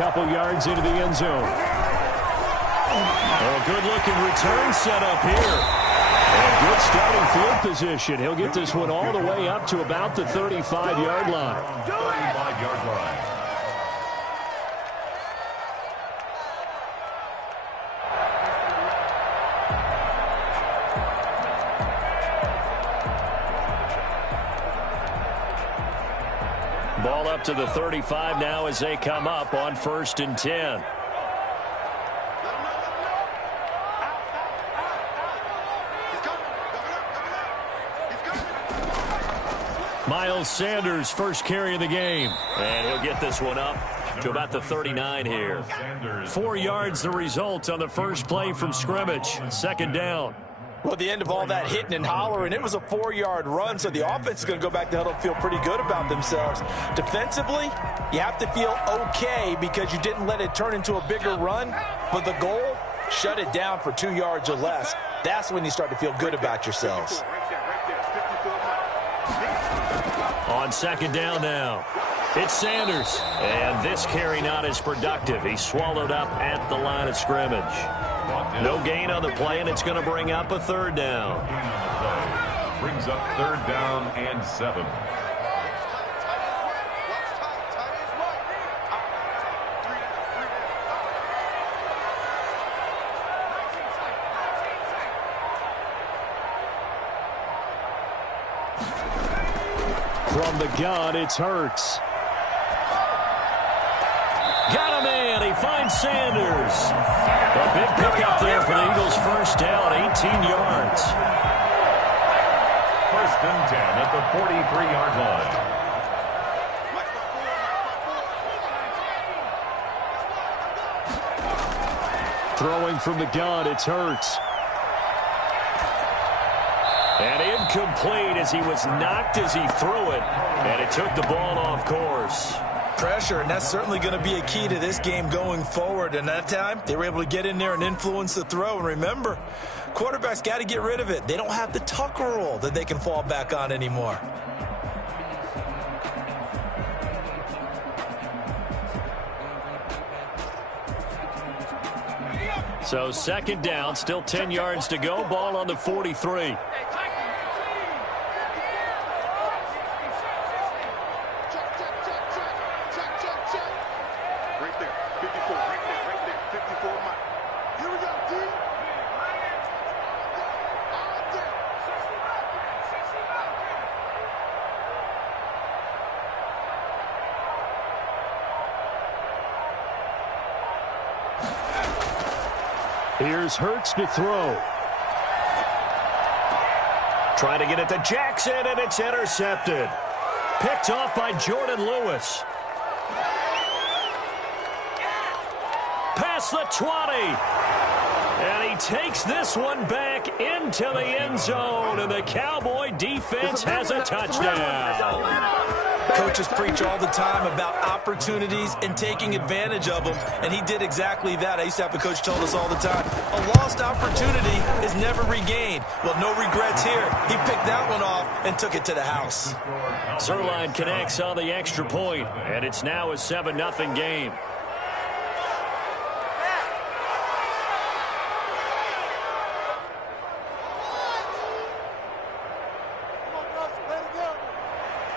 couple yards into the end zone. Oh, good-looking return set up here. And good starting field position. He'll get this one all the way up to about the 35-yard line. 35-yard line. Ball up to the 35 now as they come up on 1st and 10. Miles Sanders first carry of the game. And he'll get this one up to about the 39 here. 4 yards the result on the first play from scrimmage. 2nd down. Well, at the end of all that hitting and hollering, it was a 4-yard run, so the offense is going to go back to huddle and feel pretty good about themselves. Defensively, you have to feel okay because you didn't let it turn into a bigger run, but the goal, shut it down for 2 yards or less. That's when you start to feel good about yourselves. On 2nd down now, it's Sanders. And this carry not as productive. He's swallowed up at the line of scrimmage. No gain on the play, and it's going to bring up a 3rd down. Brings up 3rd down and 7. From the gun, it's Hurts. Got him in. He finds Sanders. A big pickup there for the Eagles' 1st down, 18 yards. 1st and 10 at the 43-yard line. Throwing from the gun, it's Hurts. And incomplete as he was knocked as he threw it. And it took the ball off course. Pressure, and that's certainly going to be a key to this game going forward. And that time, they were able to get in there and influence the throw. And remember, quarterbacks got to get rid of it. They don't have the Tucker rule that they can fall back on anymore. So 2nd down, still 10 yards to go. Ball on the 43. Here's Hurts to throw. Trying to get it to Jackson, and it's intercepted. Picked off by Jordan Lewis. Past the 20. And he takes this one back into the end zone, and the Cowboy defense has a touchdown. Coaches preach all the time about opportunities and taking advantage of them, and he did exactly that. I used to have a coach told us all the time, a lost opportunity is never regained. Well, no regrets here. He picked that one off and took it to the house. Zerline connects on the extra point, and it's now a 7-0 game.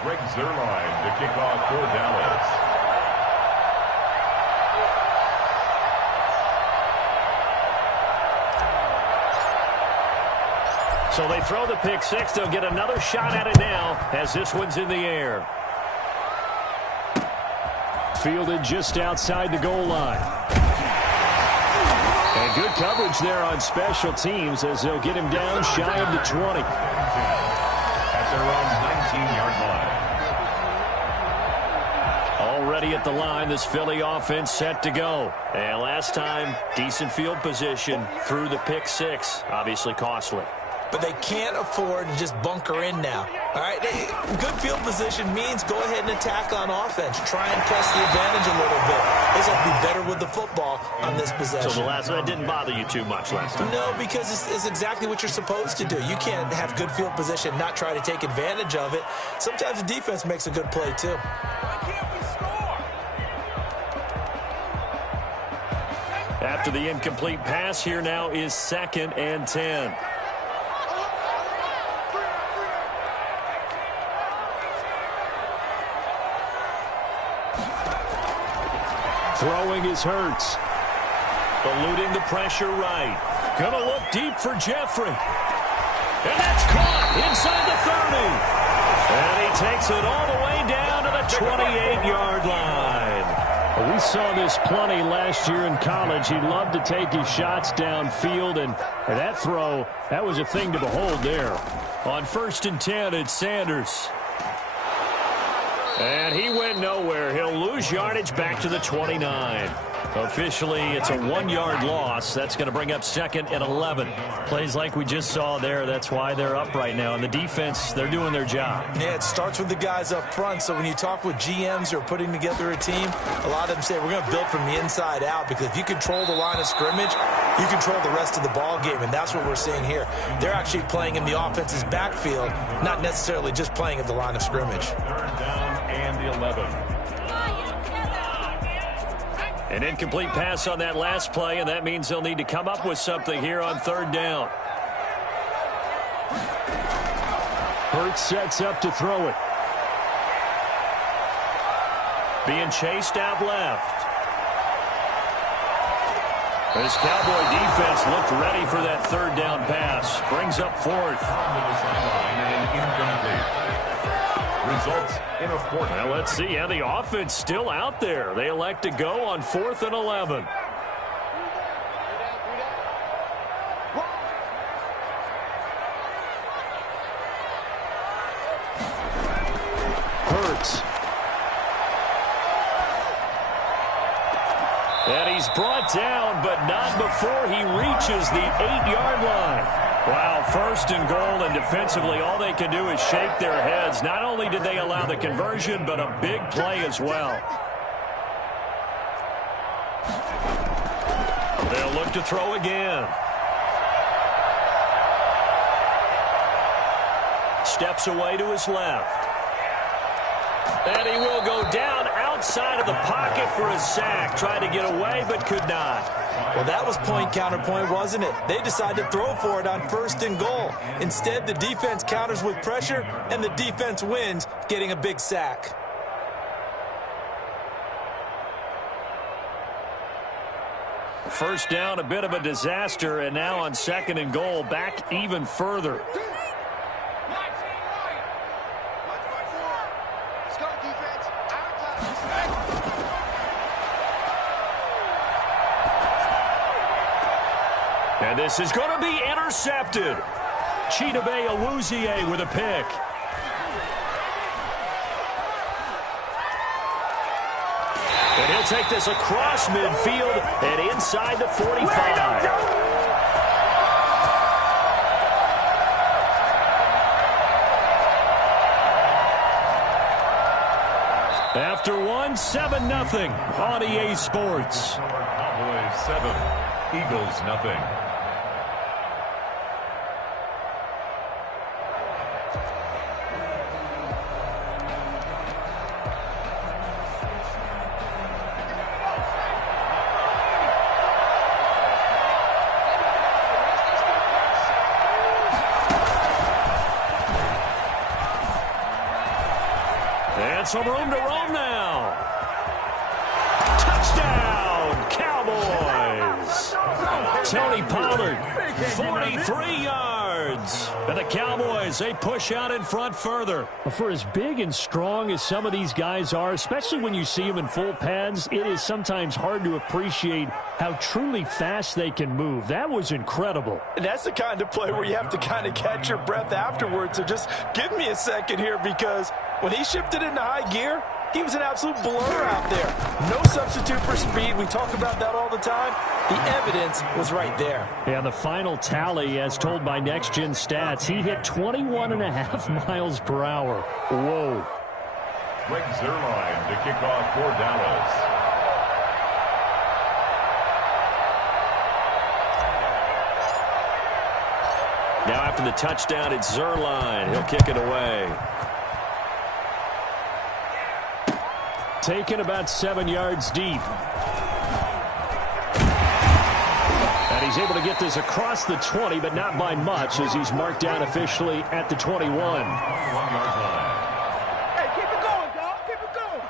Greg Zerline to kick off for Dallas. So they throw the pick six. They'll get another shot at it now as this one's in the air. Fielded just outside the goal line. And good coverage there on special teams as they'll get him down shy of the 20. At their own 19-yard line. Already at the line, this Philly offense set to go. And last time, decent field position through the pick six. Obviously costly. But they can't afford to just bunker in now. All right, good field position means go ahead and attack on offense. Try and press the advantage a little bit. They have to be better with the football on this possession. So the last one didn't bother you too much last time? No, because it's exactly what you're supposed to do. You can't have good field position, not try to take advantage of it. Sometimes the defense makes a good play, too. After the incomplete pass, here now is 2nd and 10. Throwing is Hurts. Eluding the pressure right. Gonna look deep for Jeffrey. And that's caught inside the 30. And he takes it all the way down to the 28-yard line. Well, we saw this plenty last year in college. He loved to take his shots downfield, and that throw, that was a thing to behold there. On 1st and 10, it's Sanders. And he went nowhere. He'll lose yardage back to the 29. Officially, it's a 1-yard loss. That's going to bring up 2nd and 11. Plays like we just saw there. That's why they're up right now. And the defense, they're doing their job. Yeah, it starts with the guys up front. So when you talk with GMs who are putting together a team, a lot of them say we're going to build from the inside out, because if you control the line of scrimmage, you control the rest of the ball game, and that's what we're seeing here. They're actually playing in the offense's backfield, not necessarily just playing at the line of scrimmage. 3rd down and 11. An incomplete pass on that last play, and that means they'll need to come up with something here on 3rd down. Hurts sets up to throw it. Being chased out left. This Cowboy defense looked ready for that 3rd down pass. Brings up 4th. Results in a 4th. Well, let's see. Yeah, the offense still out there. They elect to go on 4th and 11. Hurts. And he's brought down, but not before he reaches the 8-yard line. Wow, 1st and goal, and defensively all they can do is shake their heads. Not only did they allow the conversion, but a big play as well. They'll look to throw again. Steps away to his left. And he will go down outside of the pocket for a sack. Tried to get away, but could not. Well, that was point counterpoint, wasn't it? They decided to throw for it on 1st and goal. Instead, the defense counters with pressure, and the defense wins, getting a big sack. First down, a bit of a disaster, and now on 2nd and goal, back even further. And this is going to be intercepted. Chidobe Awuzie with a pick. And he'll take this across midfield and inside the 45. After one, 7-0 on EA Sports. Cowboys 7, Eagles nothing. And some room to roam now. Touchdown, Cowboys. Tony Pollard, 43 yards. And the Cowboys, they push out in front further. For as big and strong as some of these guys are, especially when you see them in full pads, it is sometimes hard to appreciate how truly fast they can move. That was incredible. And that's the kind of play where you have to kind of catch your breath afterwards. So just give me a second here, because when he shifted into high gear, he was an absolute blur out there. No substitute for speed. We talk about that all the time. The evidence was right there. Yeah, the final tally, as told by Next Gen Stats, he hit 21.5 miles per hour. Whoa. Greg Zuerlein to kick off for Dallas. Now after the touchdown, it's Zuerlein. He'll kick it away. Taken about 7 yards deep. he's able to get this across the 20, but not by much as he's marked down officially at the 21. 1-yard line. Hey, keep it going, dog. Keep it going.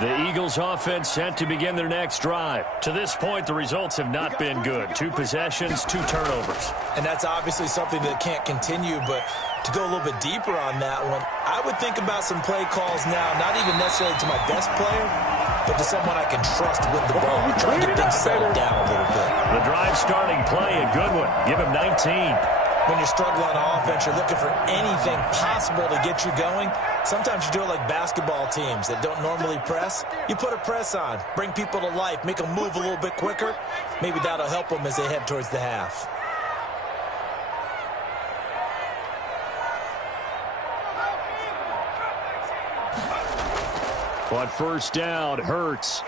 The Eagles offense set to begin their next drive. To this point, the results have not been good. 2 possessions, 2 turnovers. And that's obviously something that can't continue, but to go a little bit deeper on that one, I would think about some play calls now, not even necessarily to my best player, but to someone I can trust with the ball. Try to get things settled down a little bit. The drive starting play, a good one. Give him 19. When you're struggling on offense, you're looking for anything possible to get you going. Sometimes you do it like basketball teams that don't normally press. You put a press on, bring people to life, make them move a little bit quicker. Maybe that'll help them as they head towards the half. On first down, Hurts.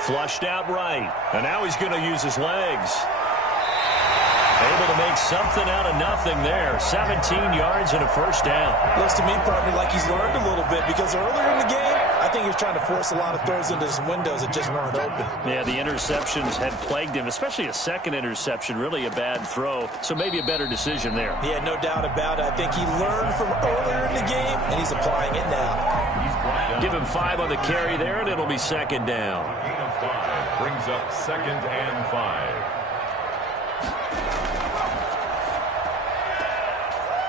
Flushed out right. And now he's going to use his legs. Able to make something out of nothing there. 17 yards and a first down. Looks to me, partner, like he's learned a little bit because earlier in the game, I think he was trying to force a lot of throws into some windows that just weren't open. Yeah, the interceptions had plagued him, especially a second interception, really a bad throw. So maybe a better decision there. Yeah, no doubt about it. I think he learned from earlier in the game, and he's applying it now. Give him 5 on the carry there, and it'll be second down. Gain of 5 brings up 2nd and 5.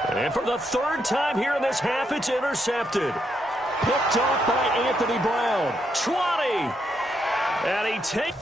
And for the 3rd time here in this half, it's intercepted. Picked off by Anthony Brown. 20. And he takes...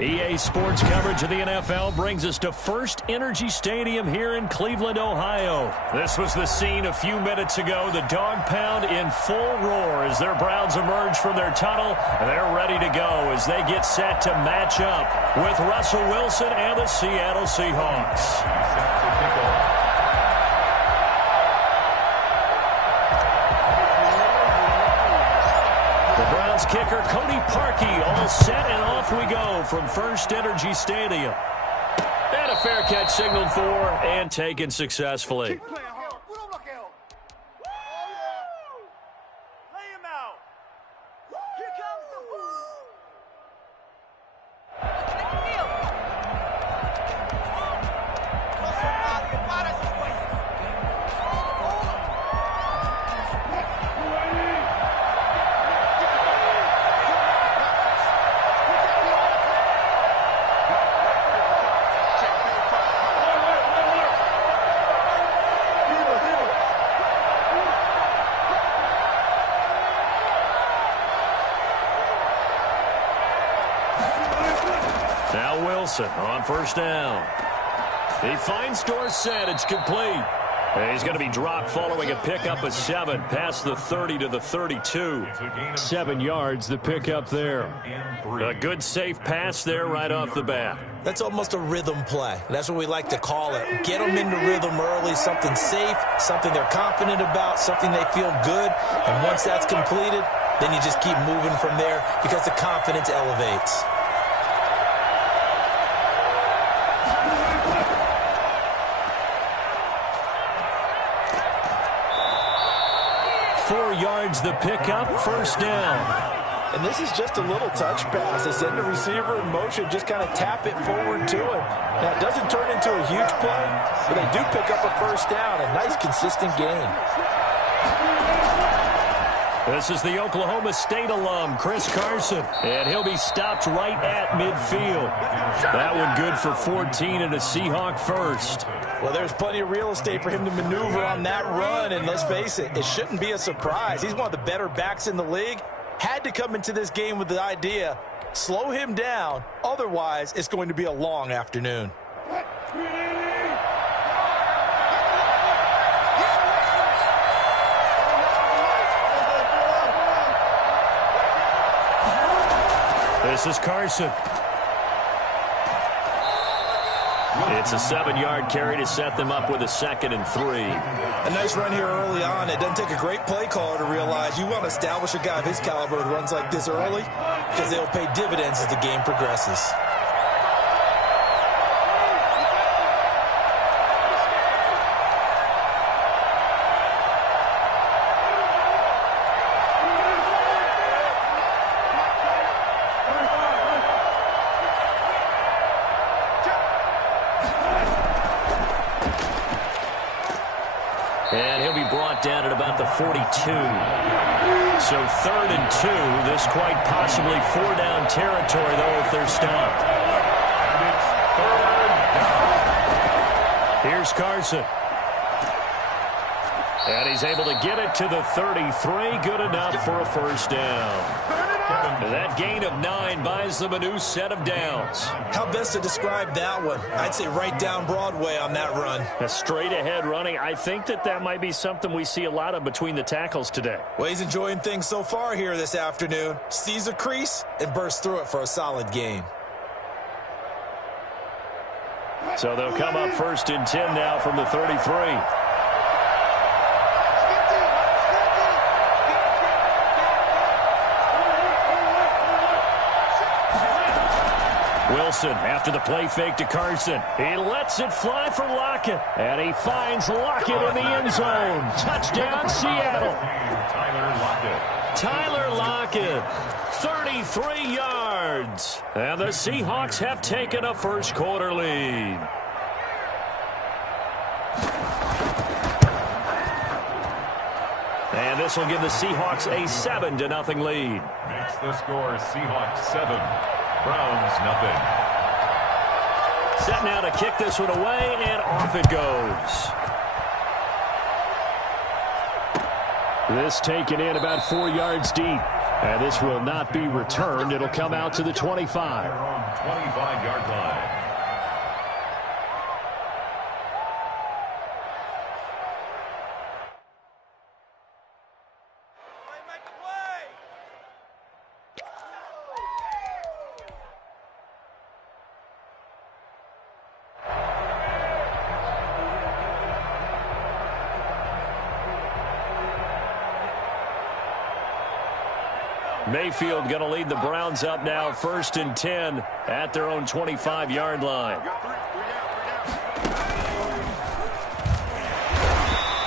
EA Sports coverage of the NFL brings us to First Energy Stadium here in Cleveland, Ohio. This was the scene a few minutes ago. The dog pound in full roar as their Browns emerge from their tunnel. They're ready to go as they get set to match up with Russell Wilson and the Seattle Seahawks. Kicker Cody Parkey all set, and off we go from First Energy Stadium. And a fair catch signaled for and taken successfully. On first down. He finds Dorsett. It's complete. And he's going to be dropped following a pickup of 7 past the 30 to the 32. 7 yards, the pickup there. A good, safe pass there right off the bat. That's almost a rhythm play. That's what we like to call it. Get them into rhythm early, something safe, something they're confident about, something they feel good. And once that's completed, then you just keep moving from there because the confidence elevates. 4 yards the pickup, first down. And this is just a little touch pass. They send the receiver in motion, just kind of tap it forward to him. Now, it doesn't turn into a huge play, but they do pick up a first down. A nice, consistent gain. This is the Oklahoma State alum, Chris Carson, and he'll be stopped right at midfield. That one good for 14 and a Seahawk first. Well, there's plenty of real estate for him to maneuver on that run, and let's face it, it shouldn't be a surprise. He's one of the better backs in the league. Had to come into this game with the idea, slow him down, otherwise it's going to be a long afternoon. This is Carson. It's a 7-yard carry to set them up with a 2nd and 3. A nice run here early on. It doesn't take a great play caller to realize you want to establish a guy of his caliber who runs like this early because they'll pay dividends as the game progresses. And he'll be brought down at about the 42. So 3rd and 2. This quite possibly 4-down territory, though, if they're stopped. And it's 3rd down. Here's Carson. And he's able to get it to the 33. Good enough for a first down. That gain of 9 buys them a new set of downs. How best to describe that one? I'd say right down Broadway on that run. A straight-ahead running. I think that might be something we see a lot of between the tackles today. Well, he's enjoying things so far here this afternoon. Sees a crease and bursts through it for a solid gain. So they'll come up 1st and 10 now from the 33. Wilson after the play fake to Carson. He lets it fly for Lockett. And he finds Lockett in the end zone. Touchdown, Seattle. Tyler Lockett, 33 yards. And the Seahawks have taken a first quarter lead. And this will give the Seahawks a 7-0 lead. Makes the score Seahawks 7. Browns nothing. Set now to kick this one away, and off it goes. This taken in about 4 yards deep. And this will not be returned. It'll come out to the 25. 25-yard line. Mayfield going to lead the Browns up now, 1st and 10 at their own 25-yard line.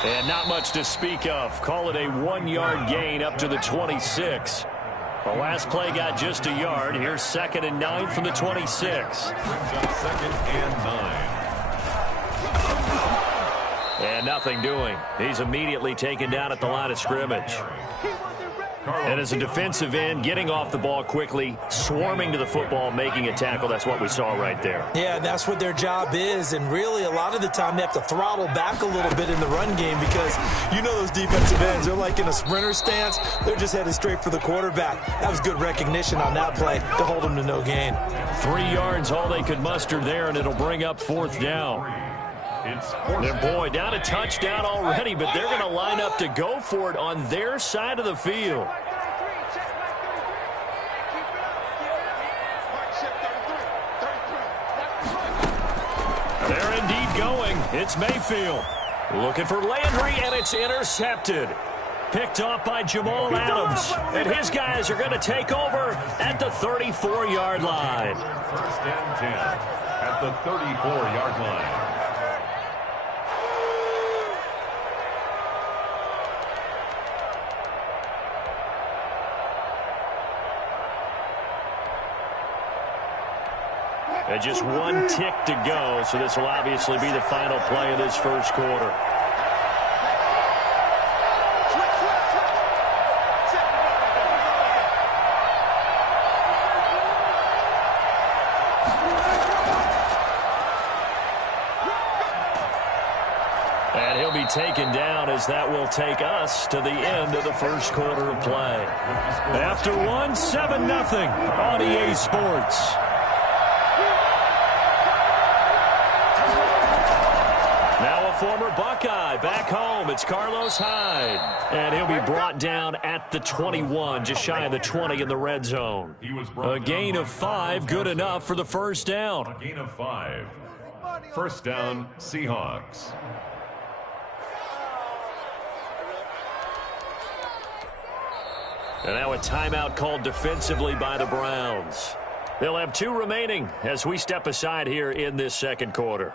And not much to speak of. Call it a 1-yard gain up to the 26. The last play got just a yard. Here's 2nd and 9 from the 26. Brings up 2nd and 9. And nothing doing. He's immediately taken down at the line of scrimmage. And as a defensive end, getting off the ball quickly, swarming to the football, making a tackle, that's what we saw right there. Yeah, that's what their job is, and really a lot of the time they have to throttle back a little bit in the run game because you know those defensive ends, they're like in a sprinter stance. They're just headed straight for the quarterback. That was good recognition on that play to hold them to no gain. 3 yards, all they could muster there, and it'll bring up 4th down. And boy, down a touchdown already, but they're going to line up to go for it on their side of the field. They're indeed going. It's Mayfield. Looking for Landry, and it's intercepted. Picked off by Jamal Adams. And his guys are going to take over at the 34-yard line. 1st and 10 at the 34-yard line. And just 1 tick to go, so this will obviously be the final play of this first quarter. And he'll be taken down as that will take us to the end of the first quarter of play. After one, 7-0 on EA Sports. Former Buckeye back home. It's Carlos Hyde. And he'll be brought down at the 21, just shy of the 20 in the red zone. A gain of 5, good enough for the first down. A gain of 5. First down, Seahawks. And now a timeout called defensively by the Browns. They'll have 2 remaining as we step aside here in this second quarter.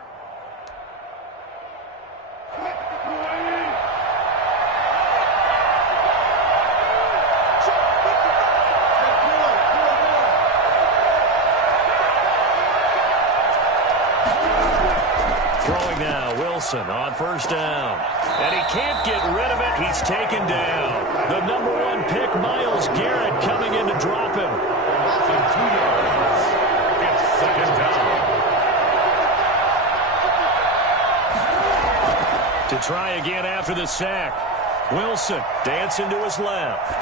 On first down. And he can't get rid of it. He's taken down. The number 1 pick, Myles Garrett, coming in to drop him. So 2 yards. It's 2nd down. To try again after the sack. Wilson dancing to his left.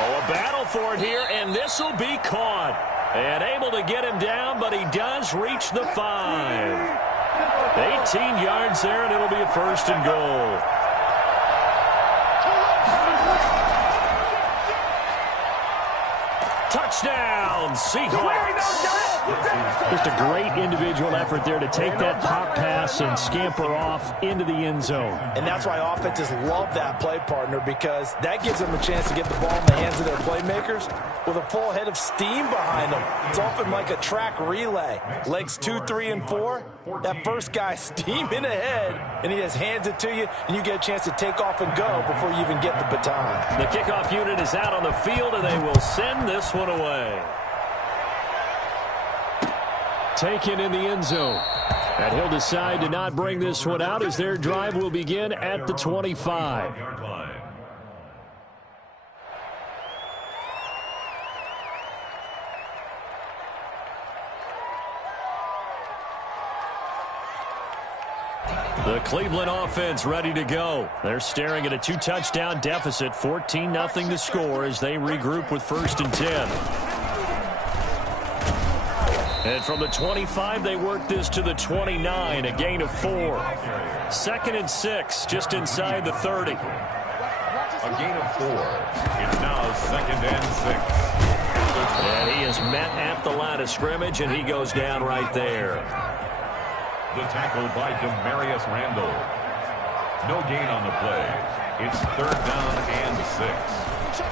Oh, a battle for it here, and this will be caught. And able to get him down, but he does reach the 5. 18 yards there, and it'll be a 1st and goal. Touchdown, Seahawks. Just a great individual effort there to take that pop pass and scamper off into the end zone. And that's why offenses love that play, partner, because that gives them a chance to get the ball in the hands of their playmakers with a full head of steam behind them. It's often like a track relay. Legs 2, 3, and 4. That first guy steaming ahead, and he just hands it to you, and you get a chance to take off and go before you even get the baton. The kickoff unit is out on the field, and they will send this one away. Taken in the end zone. And he'll decide to not bring this one out as their drive will begin at the 25. The Cleveland offense ready to go. They're staring at a 2-touchdown deficit, 14-0 to score as they regroup with 1st and 10. And from the 25, they work this to the 29, a gain of 4. 2nd and 6, just inside the 30. A gain of 4. It's now 2nd and 6. And he is met at the line of scrimmage, and he goes down right there. The tackle by Demarius Randall. No gain on the play. It's 3rd down and 6.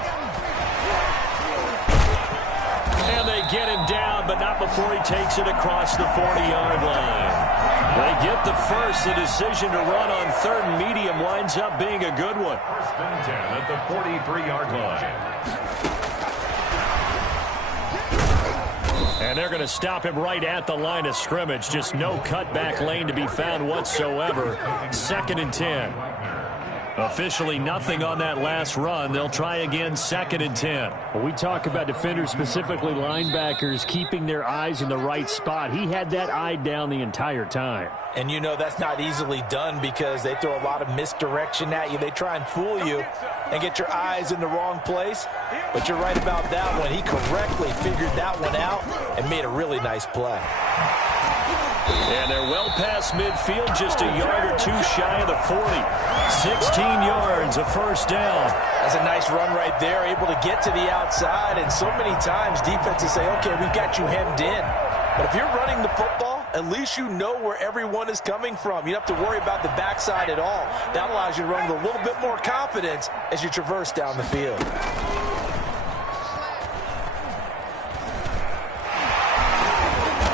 And they get him down, but not before he takes it across the 40-yard line. They get the first. The decision to run on 3rd and medium winds up being a good one. 1st and 10 at the 43-yard line. And they're going to stop him right at the line of scrimmage. Just no cutback lane to be found whatsoever. 2nd and 10. Officially nothing on that last run. They'll try again, 2nd and 10. When we talk about defenders, specifically linebackers, keeping their eyes in the right spot, he had that eye down the entire time. And you know that's not easily done because they throw a lot of misdirection at you. They try and fool you and get your eyes in the wrong place. But you're right about that one. He correctly figured that one out and made a really nice play. And they're well past midfield, just a yard or two shy of the 40. 16 yards, a 1st down. That's a nice run right there, able to get to the outside. And so many times defenses say, okay, we've got you hemmed in. But if you're running the football, at least you know where everyone is coming from. You don't have to worry about the backside at all. That allows you to run with a little bit more confidence as you traverse down the field.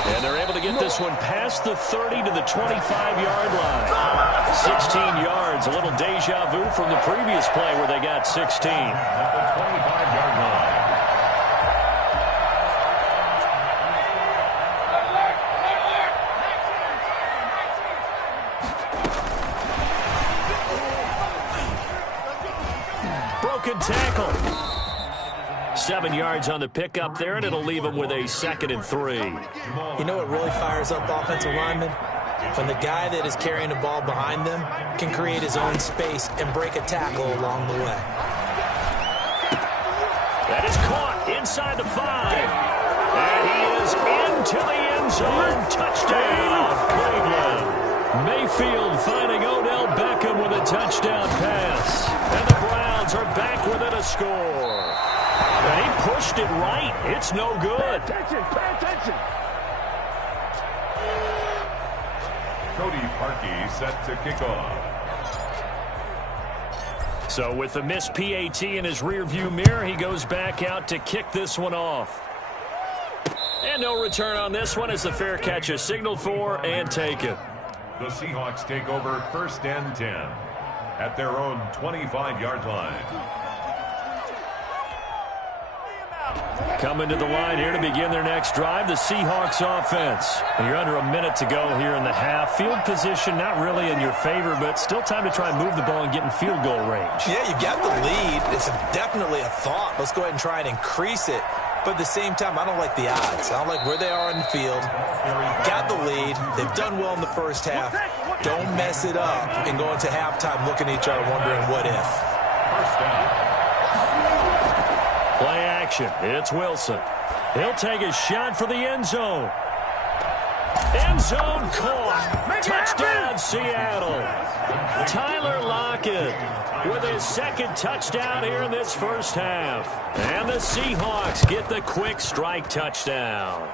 And they're able to get this one past the 30 to the 25-yard line. 16 yards, a little deja vu from the previous play where they got 16. At the 25-yard line. Broken tackle. 7 yards on the pickup there, and it'll leave them with a 2nd and 3. You know what really fires up offensive linemen? When the guy that is carrying the ball behind them can create his own space and break a tackle along the way. That is caught inside the 5. And he is into the end zone. Touchdown, Cleveland. Mayfield finding Odell Beckham with a touchdown pass. And the Browns are back within a score. And he pushed it right. It's no good. Pay attention. Cody Parkey set to kick off. So with the missed PAT in his rearview mirror, he goes back out to kick this one off. And no return on this one as the fair catch is signaled for and taken. The Seahawks take over 1st and 10 at their own 25-yard line. Coming to the line here to begin their next drive, the Seahawks offense. And you're under a minute to go here in the half. Field position not really in your favor, but still time to try and move the ball and get in field goal range. Yeah, you got the lead. It's definitely a thought. Let's go ahead and try and increase it. But at the same time, I don't like the odds. I don't like where they are in the field. Got the lead. They've done well in the first half. Don't mess it up and go into halftime looking at each other wondering what if. 1st down. Play action. It's Wilson. He'll take a shot for the end zone. End zone caught. Touchdown, Seattle. Tyler Lockett with his 2nd touchdown here in this first half. And the Seahawks get the quick strike touchdown.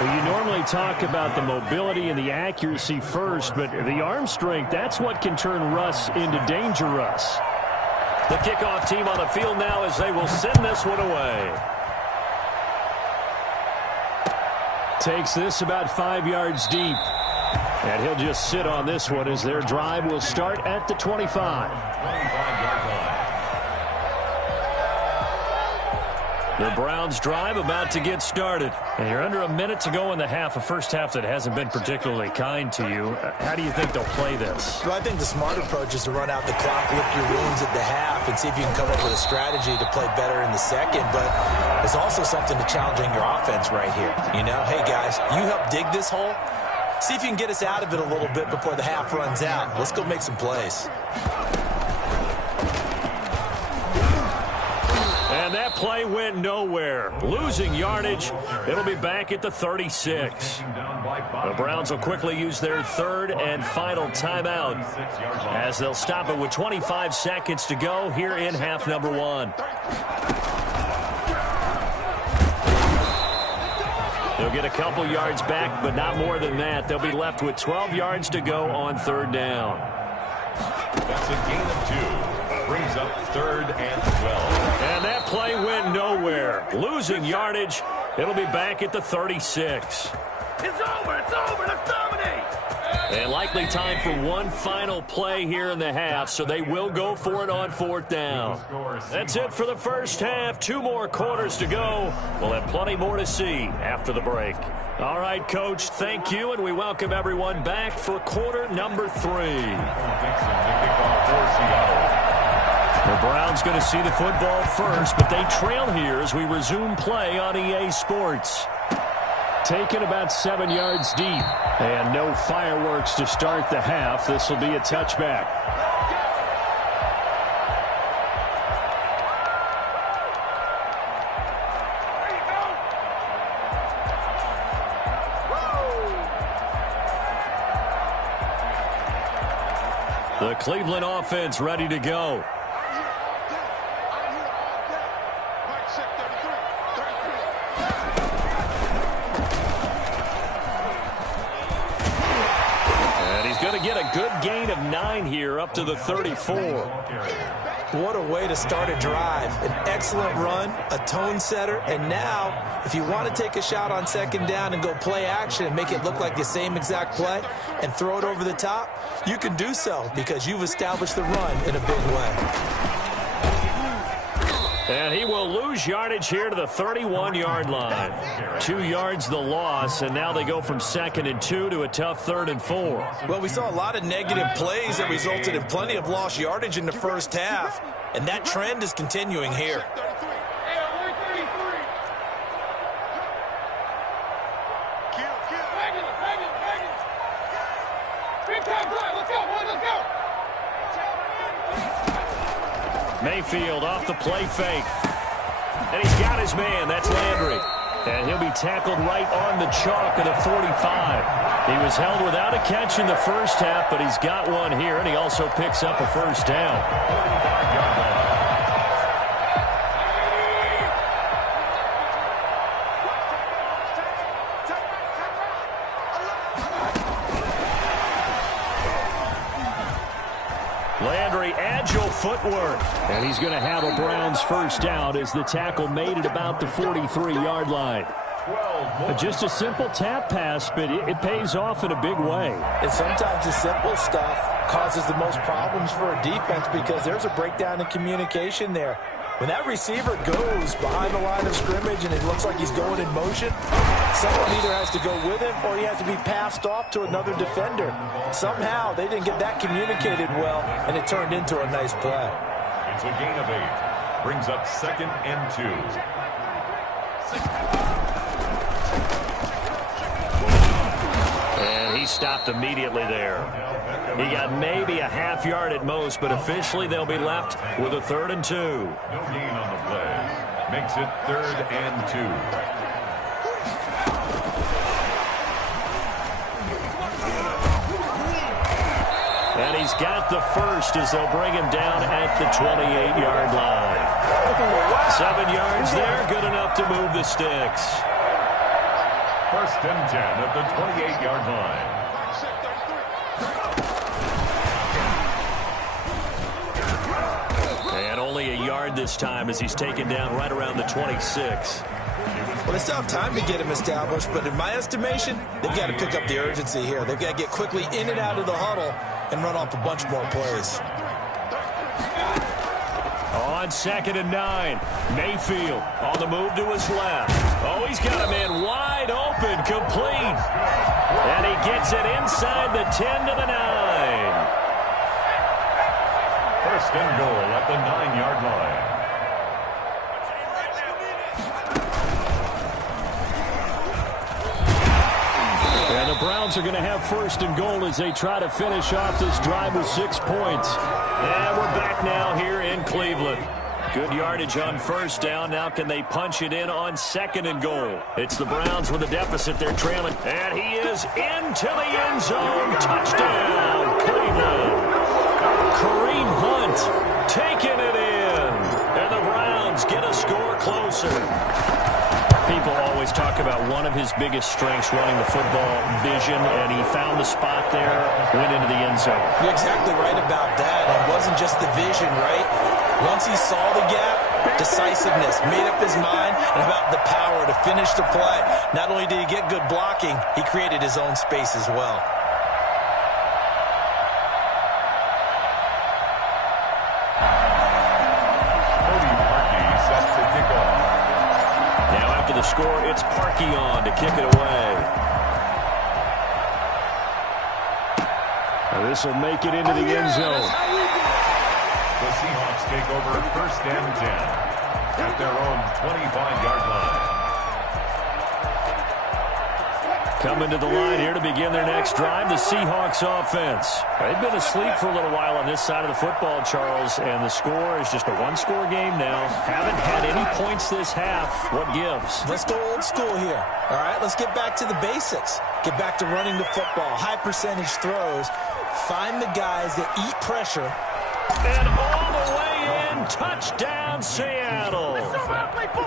Well, you normally talk about the mobility and the accuracy first, but the arm strength, that's what can turn Russ into Danger Russ. The kickoff team on the field now as they will send this one away. Takes this about 5 yards deep. And he'll just sit on this one as their drive will start at the 25. 25-yard line. The Browns drive about to get started. And you're under a minute to go in the half, a first half that hasn't been particularly kind to you. How do you think they'll play this? Well, I think the smart approach is to run out the clock, lick your wounds at the half, and see if you can come up with a strategy to play better in the second. But there's also something to challenging your offense right here. You know, hey, guys, you help dig this hole. See if you can get us out of it a little bit before the half runs out. Let's go make some plays. And that that play went nowhere. Losing yardage. It'll be back at the 36. The Browns will quickly use their third and final timeout as they'll stop it with 25 seconds to go here in half number one. They'll get a couple yards back, but not more than that. They'll be left with 12 yards to go on third down. That's a gain of 2. Brings up third and 12. And that play went nowhere. Losing yardage. It'll be back at the 36. It's over. It's over. Let's dominate. And likely time for one final play here in the half, so they will go for it on fourth down. That's it for the first half. 2 more quarters to go. We'll have plenty more to see after the break. All right, Coach, thank you, and we welcome everyone back for quarter number 3. The Browns going to see the football first, but they trail here as we resume play on EA Sports. Taken about 7 yards deep. And no fireworks to start the half. This will be a touchback. The Cleveland offense ready to go. Going to get a good gain of 9 here up to the 34. What a way to start a drive. An excellent run, a tone setter, and now if you want to take a shot on second down and go play action and make it look like the same exact play and throw it over the top, you can do so because you've established the run in a big way. And he will lose yardage here to the 31-yard line. 2 yards the loss, and now they go from 2nd and 2 to a tough 3rd and 4. Well, we saw a lot of negative plays that resulted in plenty of lost yardage in the first half, and that trend is continuing here. Mayfield off the play fake. And he's got his man. That's Landry. And he'll be tackled right on the chalk of the 45. He was held without a catch in the first half, but he's got one here, and he also picks up a first down. Landry, agile footwork. And he's going to have a Browns first down as the tackle made it about the 43-yard line. Just a simple tap pass, but it pays off in a big way. And sometimes the simple stuff causes the most problems for a defense because there's a breakdown in communication there. When that receiver goes behind the line of scrimmage and it looks like he's going in motion, someone either has to go with him or he has to be passed off to another defender. Somehow they didn't get that communicated well, and it turned into a nice play. It's a gain of 8. Brings up 2nd and 2. And he stopped immediately there. He got maybe a half yard at most, but officially they'll be left with a 3rd and 2. No gain on the play. Makes it 3rd and 2. And he's got the first as they'll bring him down at the 28-yard line. 7 yards there, good enough to move the sticks. 1st and 10 at the 28-yard line. And only a yard this time as he's taken down right around the 26. Well, they still have time to get him established, but in my estimation, they've got to pick up the urgency here. They've got to get quickly in and out of the huddle and run off a bunch more plays. On 2nd and 9, Mayfield on the move to his left. Oh, he's got a man wide open, complete. And he gets it inside the 10 to the 9. 1st and goal at the 9-yard line. And the Browns are going to have 1st and goal as they try to finish off this drive with 6 points. And we're back now here in Cleveland. Good yardage on first down. Now can they punch it in on 2nd and goal? It's the Browns with a deficit. They're trailing. And he is into the end zone. Touchdown, Cleveland. Kareem Hunt taking it in. And the Browns get a score closer. People always talk about one of his biggest strengths, running the football, vision, and he found the spot there, went into the end zone. You're exactly right about that. It wasn't just the vision, right? Once he saw the gap, decisiveness, made up his mind, and about the power to finish the play. Not only did he get good blocking, he created his own space as well. The score, it's Parkey on to kick it away. This will make it into the end zone. The Seahawks take over 1st and 10 at their own 25-yard line. Coming to the line here to begin their next drive, the Seahawks offense. They've been asleep for a little while on this side of the football, Charles, and the score is just a one-score game now. Haven't had any points this half. What gives? Let's go old school here. All right, let's get back to the basics. Get back to running the football, high percentage throws. Find the guys that eat pressure. And all the way in, touchdown Seattle.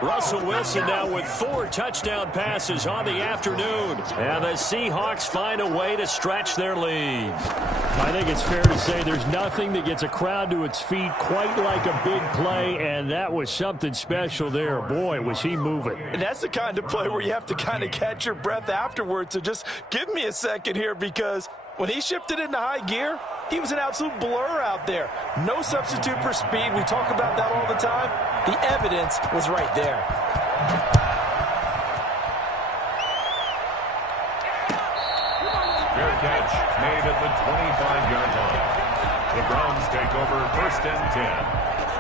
Russell Wilson now with 4 touchdown passes on the afternoon. And the Seahawks find a way to stretch their lead. I think it's fair to say there's nothing that gets a crowd to its feet quite like a big play, and that was something special there. Boy, was he moving. And that's the kind of play where you have to kind of catch your breath afterwards. So just give me a second here, because when he shifted into high gear, he was an absolute blur out there. No substitute for speed. We talk about that all the time. The evidence was right there. Fair catch made at the 25-yard line. The Browns take over 1st and 10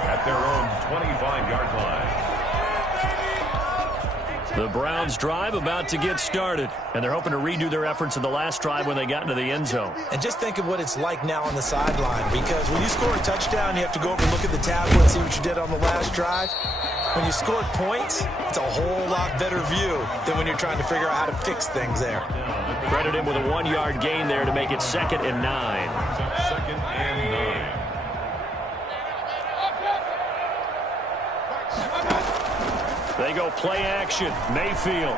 at their own 25-yard line. The Browns drive about to get started, and they're hoping to redo their efforts in the last drive when they got into the end zone. And just think of what it's like now on the sideline, because when you score a touchdown, you have to go over and look at the tablet and see what you did on the last drive. When you scored points, it's a whole lot better view than when you're trying to figure out how to fix things there. Credit him with a 1-yard gain there to make it 2nd and 9. 2nd and 9. They go play action. Mayfield.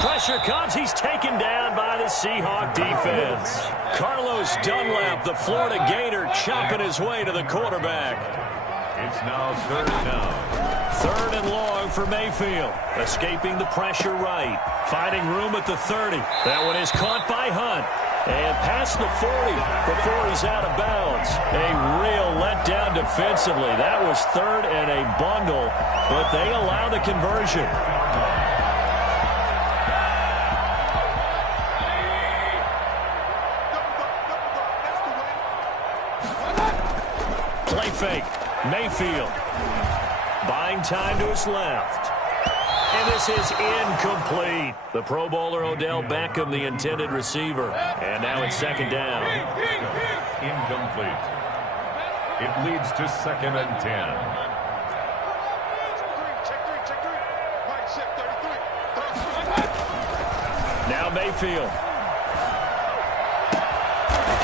Pressure comes. He's taken down by the Seahawk defense. Carlos Dunlap, the Florida Gator, chopping his way to the quarterback. It's now 3rd down. 3rd and long for Mayfield. Escaping the pressure right. Finding room at the 30. That one is caught by Hunt. And past the 40 before he's out of bounds. A real letdown defensively. That was 3rd and a bundle, but they allow the conversion. Play fake. Mayfield. Buying time to his left. And this is incomplete. The Pro Bowler Odell Beckham, the intended receiver. And now it's 2nd down. Incomplete. It leads to 2nd and 10. Now Mayfield.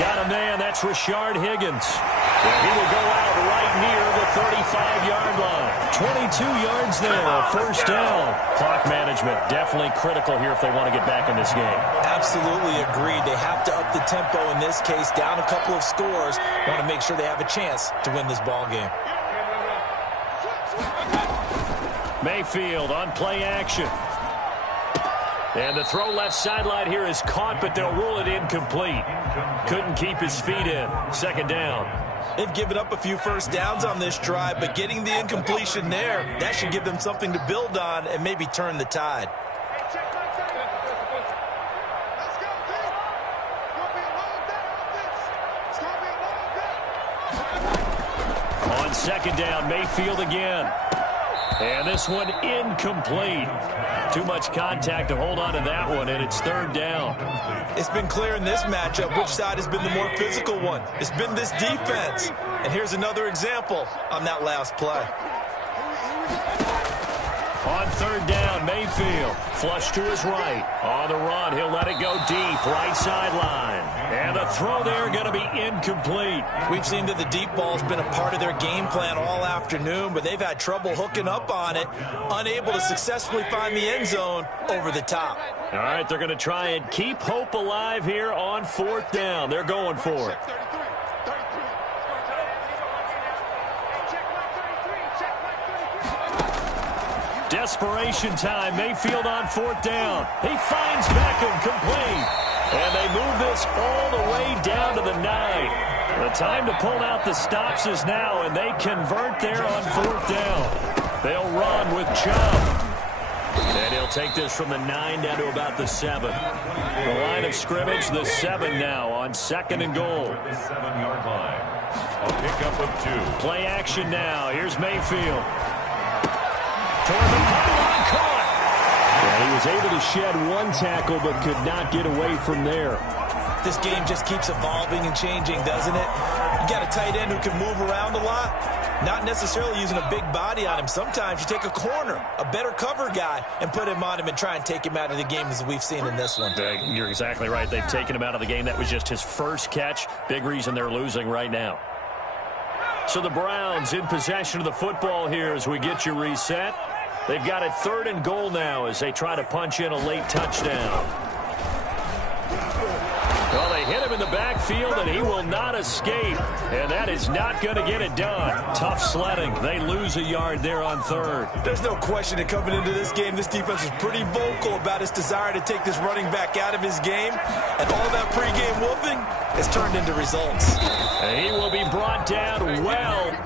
Got a man. That's Rashard Higgins. And he will go out right near the 35-yard line. 22 yards there, a 1st down. Clock management definitely critical here if they want to get back in this game. Absolutely agreed. They have to up the tempo in this case, down a couple of scores. Want to make sure they have a chance to win this ball game. Mayfield on play action. And the throw left sideline here is caught, but they'll rule it incomplete. Couldn't keep his feet in. 2nd down. They've given up a few 1st downs on this drive, but getting the incompletion there, that should give them something to build on and maybe turn the tide. On 2nd down, Mayfield again. And this one incomplete. Too much contact to hold on to that one, and it's third down. It's been clear in this matchup which side has been the more physical one. It's been this defense. And here's another example on that last play. On third down, Mayfield, flush to his right. On the run, he'll let it go deep, right sideline. And the throw there going to be incomplete. We've seen that the deep ball's been a part of their game plan all afternoon, but they've had trouble hooking up on it, unable to successfully find the end zone over the top. All right, they're going to try and keep hope alive here on fourth down. They're going for it. Desperation time. Mayfield on fourth down. He finds Beckham complete. And they move this all the way down to the 9. The time to pull out the stops is now, and they convert there on fourth down. They'll run with Chubb. And he'll take this from the 9 down to about the 7. The line of scrimmage, the 7 now on second and goal. The 7-yard line. A pickup of 2. Play action now. Here's Mayfield. Toward the pylon, caught. Yeah, he was able to shed one tackle but could not get away from there. This game just keeps evolving and changing, doesn't it? You got a tight end who can move around a lot, not necessarily using a big body on him. Sometimes you take a corner, a better cover guy, and put him on him and try and take him out of the game as we've seen in this one. You're exactly right. They've taken him out of the game. That was just his first catch. Big reason they're losing right now. So the Browns in possession of the football here as we get you reset. They've got it third and goal now as they try to punch in a late touchdown. Well, they hit him in the backfield, and he will not escape. And that is not going to get it done. Tough sledding. They lose a yard there on third. There's no question that coming into this game, this defense was pretty vocal about its desire to take this running back out of his game. And all that pregame whooping has turned into results. And he will be brought down well.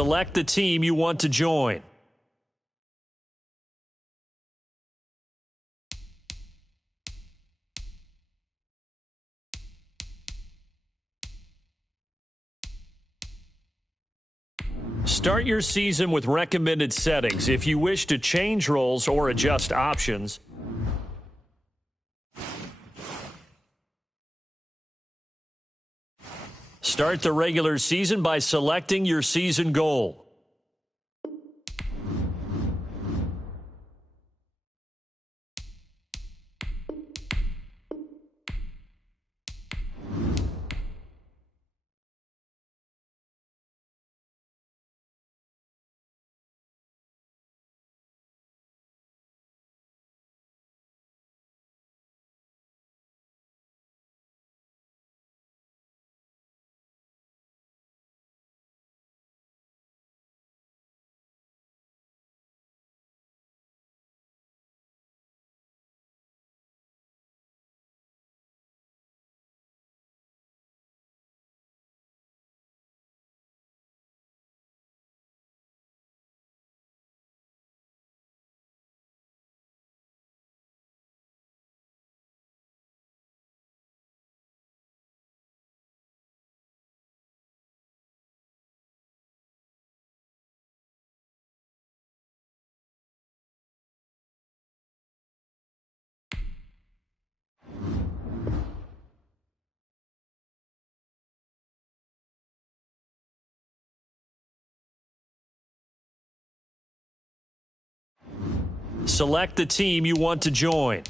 Select the team you want to join. Start your season with recommended settings. If you wish to change roles or adjust options, start the regular season by selecting your season goal. Select the team you want to join.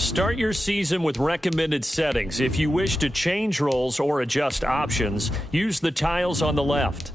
Start your season with recommended settings. If you wish to change roles or adjust options, use the tiles on the left.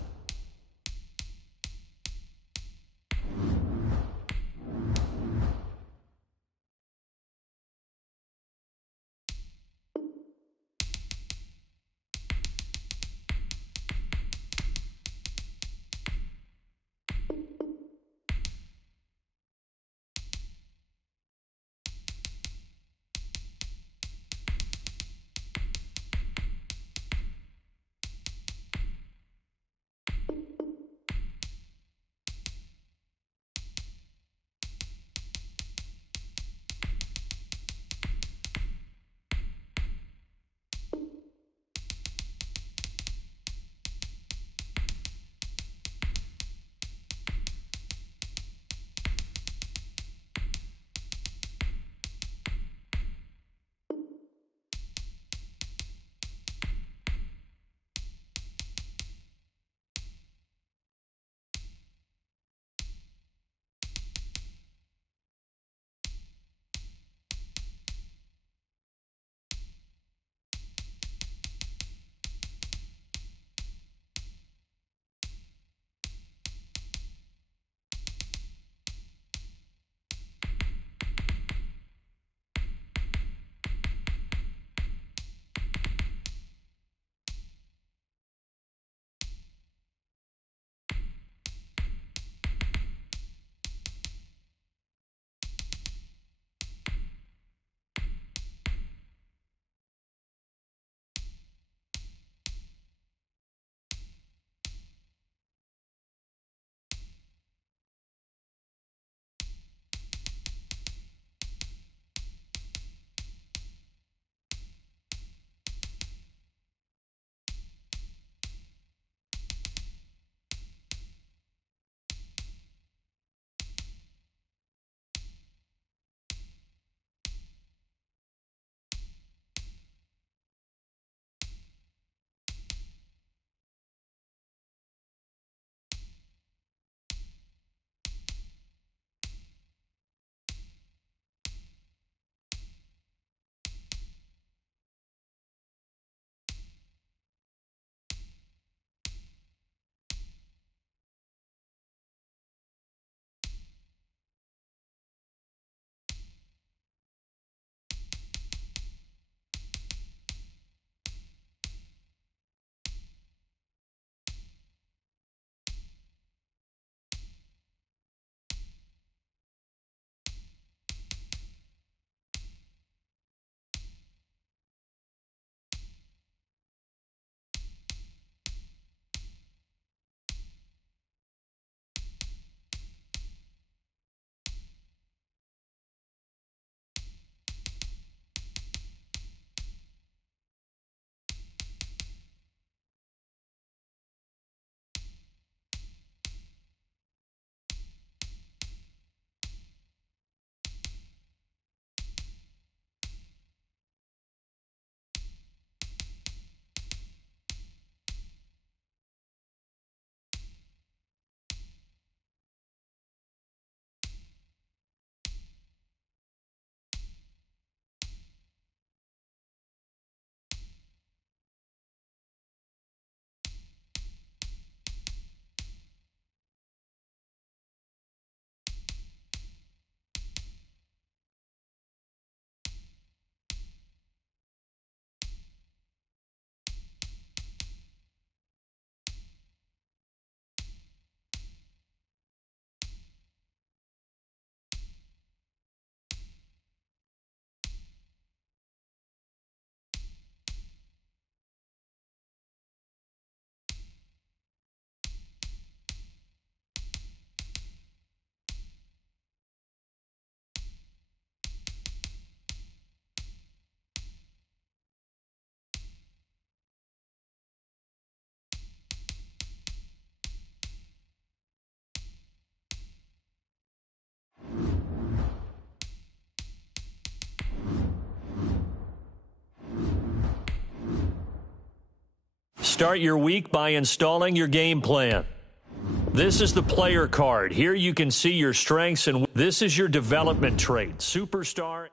Start your week by installing your game plan. This is the player card. Here you can see your strengths, and this is your development trait. Superstar.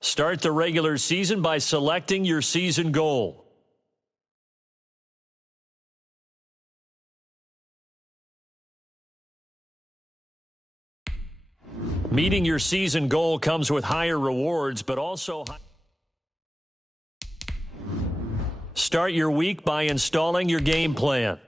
Start the regular season by selecting your season goal. Meeting your season goal comes with higher rewards, but also start your week by installing your game plan.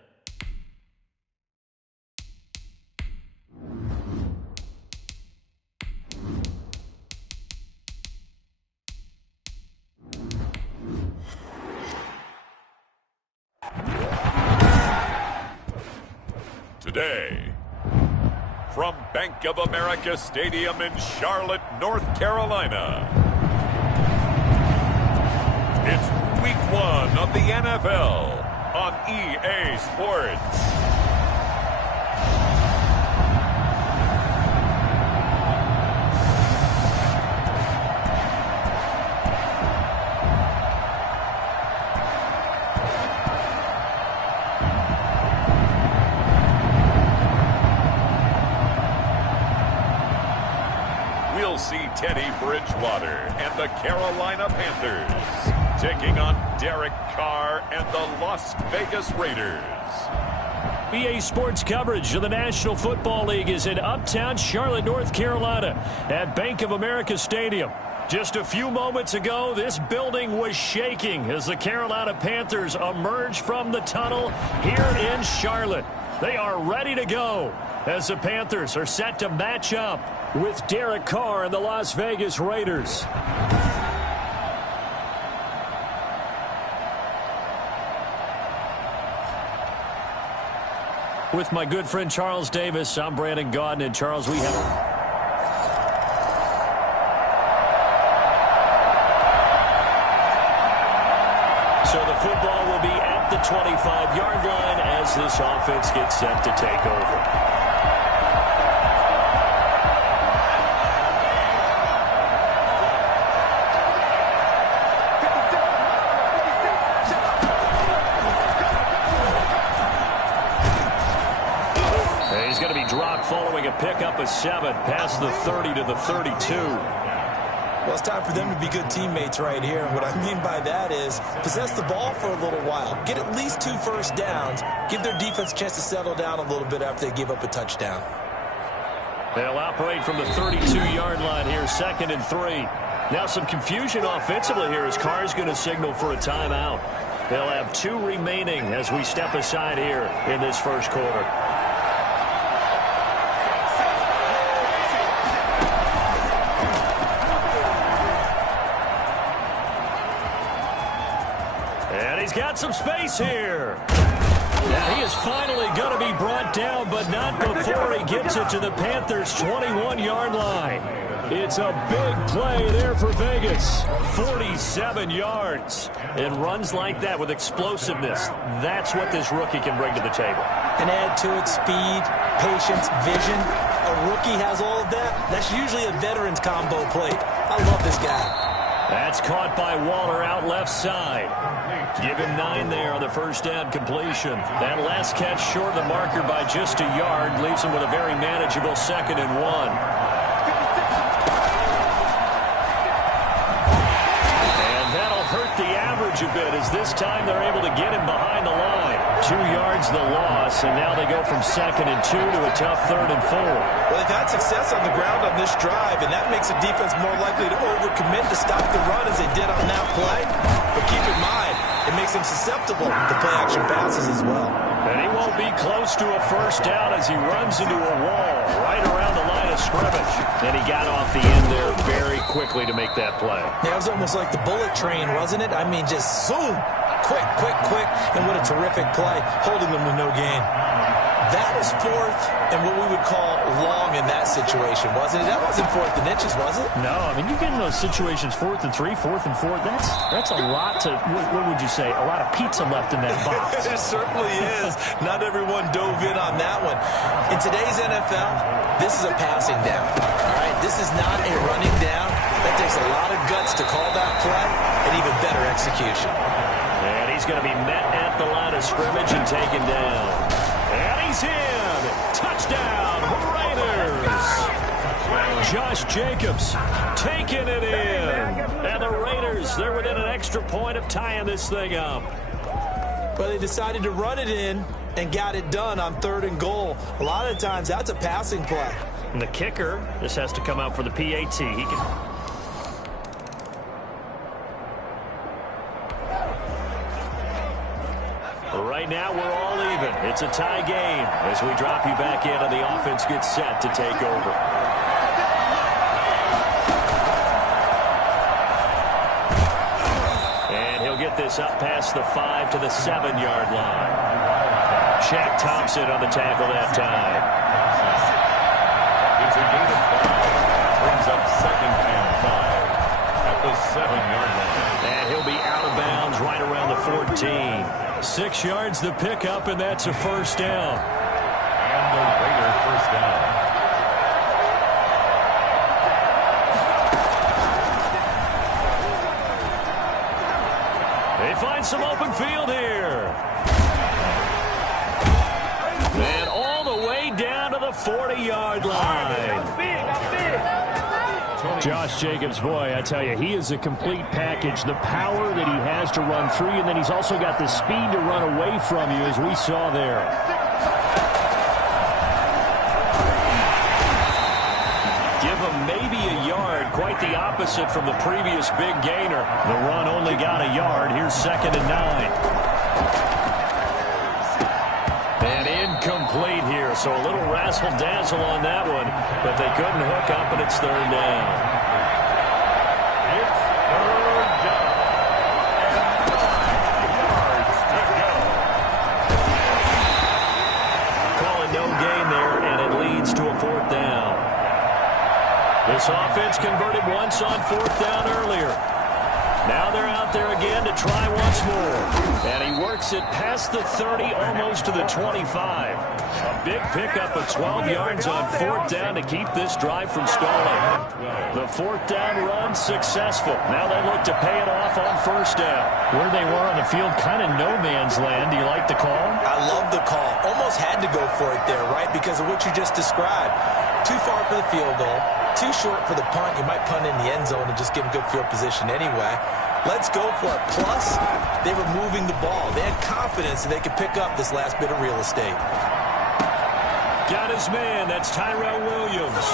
Today, from Bank of America Stadium in Charlotte, North Carolina, it's Week 1 of the NFL on EA Sports. See Teddy Bridgewater and the Carolina Panthers taking on Derek Carr and the Las Vegas Raiders. EA Sports coverage of the National Football League is in uptown Charlotte, North Carolina at Bank of America Stadium. Just a few moments ago, this building was shaking as the Carolina Panthers emerged from the tunnel here in Charlotte. They are ready to go as the Panthers are set to match up with Derek Carr and the Las Vegas Raiders. With my good friend Charles Davis, I'm Brandon Gaudin. And Charles, we have... So the football will be at the 25-yard line as this offense gets set to take over. Following a pickup of 7 past the 30 to the 32. Well, it's time for them to be good teammates right here. What I mean by that is possess the ball for a little while. Get at least 2 first downs. Give their defense a chance to settle down a little bit after they give up a touchdown. They'll operate from the 32-yard line here, 2nd and 3. Now some confusion offensively here as Carr's going to signal for a timeout. They'll have 2 remaining as we step aside here in this first quarter. Got some space here. Now he is finally going to be brought down, but not before he gets it to the Panthers' 21-yard line. It's a big play there for Vegas. 47 yards. And runs like that with explosiveness. That's what this rookie can bring to the table. And add to it speed, patience, vision. A rookie has all of that. That's usually a veteran's combo plate. I love this guy. That's caught by Waller out left side. Give him 9 there on the first down completion. That last catch short of the marker by just a yard leaves him with a very manageable 2nd and 1. And that'll hurt the average a bit as this time they're able to get him behind the line. 2 yards the loss, and now they go from 2nd and 2 to a tough 3rd and 4. Well, they've had success on the ground on this drive, and that makes the defense more likely to overcommit to stop the run as they did on that play. But keep in mind, it makes them susceptible to play-action passes as well. And he won't be close to a first down as he runs into a wall right around the line of of scrimmage. And he got off the end there very quickly to make that play. Yeah, it was almost like the bullet train, wasn't it? I mean, just zoom. Quick, quick, quick. And what a terrific play, holding them with no gain. That was fourth and what we would call long in that situation, wasn't it? That wasn't fourth and inches, was it? No, I mean, you get in those situations 4th and 3, 4th and 4. That's a lot to, what would you say, a lot of pizza left in that box. It certainly is. Not everyone dove in on that one. In today's NFL, this is a passing down. All right, this is not a running down. That takes a lot of guts to call that play and even better execution. And he's going to be met at the line of scrimmage and taken down. And he's in. Touchdown, Raiders. Josh Jacobs taking it in. And the Raiders, they're within an extra point of tying this thing up. But they decided to run it in and got it done on 3rd and goal. A lot of times, that's a passing play. And the kicker, this has to come out for the PAT. He can... Right now, we're all even. It's a tie game as we drop you back in and the offense gets set to take over. And he'll get this up past the 5 to the 7-yard line. Shaq Thompson on the tackle that time. It's a gain of 5. Brings up 2nd and 5 at the 7-yard line. And he'll be out of bounds right around the 14. 6 yards the pickup, and that's a first down. And the Raider first down. They find some open field here. And all the way down to the 40-yard line. Josh Jacobs, boy, I tell you, he is a complete package. The power that he has to run through, and then he's also got the speed to run away from you, as we saw there. Give him maybe a yard, quite the opposite from the previous big gainer. The run only got a yard. Here's 2nd and 9. And incomplete here, so a little razzle-dazzle on that one, but they couldn't hook up, and it's 3rd down. It's 3rd down. And 9 yards to go. Calling no gain there, and it leads to a 4th down. This offense converted once on 4th down earlier. Now they're out there again to try once more. And he works it past the 30, almost to the 25. A big pickup of 12 yards on 4th down to keep this drive from stalling. The 4th down run successful. Now they look to pay it off on 1st down. Where they were on the field, kind of no man's land. Do you like the call? I love the call. Almost had to go for it there, right, because of what you just described. Too far for the field goal. Too short for the punt. You might punt in the end zone and just give them good field position anyway. Let's go for it. Plus, they were moving the ball. They had confidence that they could pick up this last bit of real estate. Got his man. That's Tyrell Williams.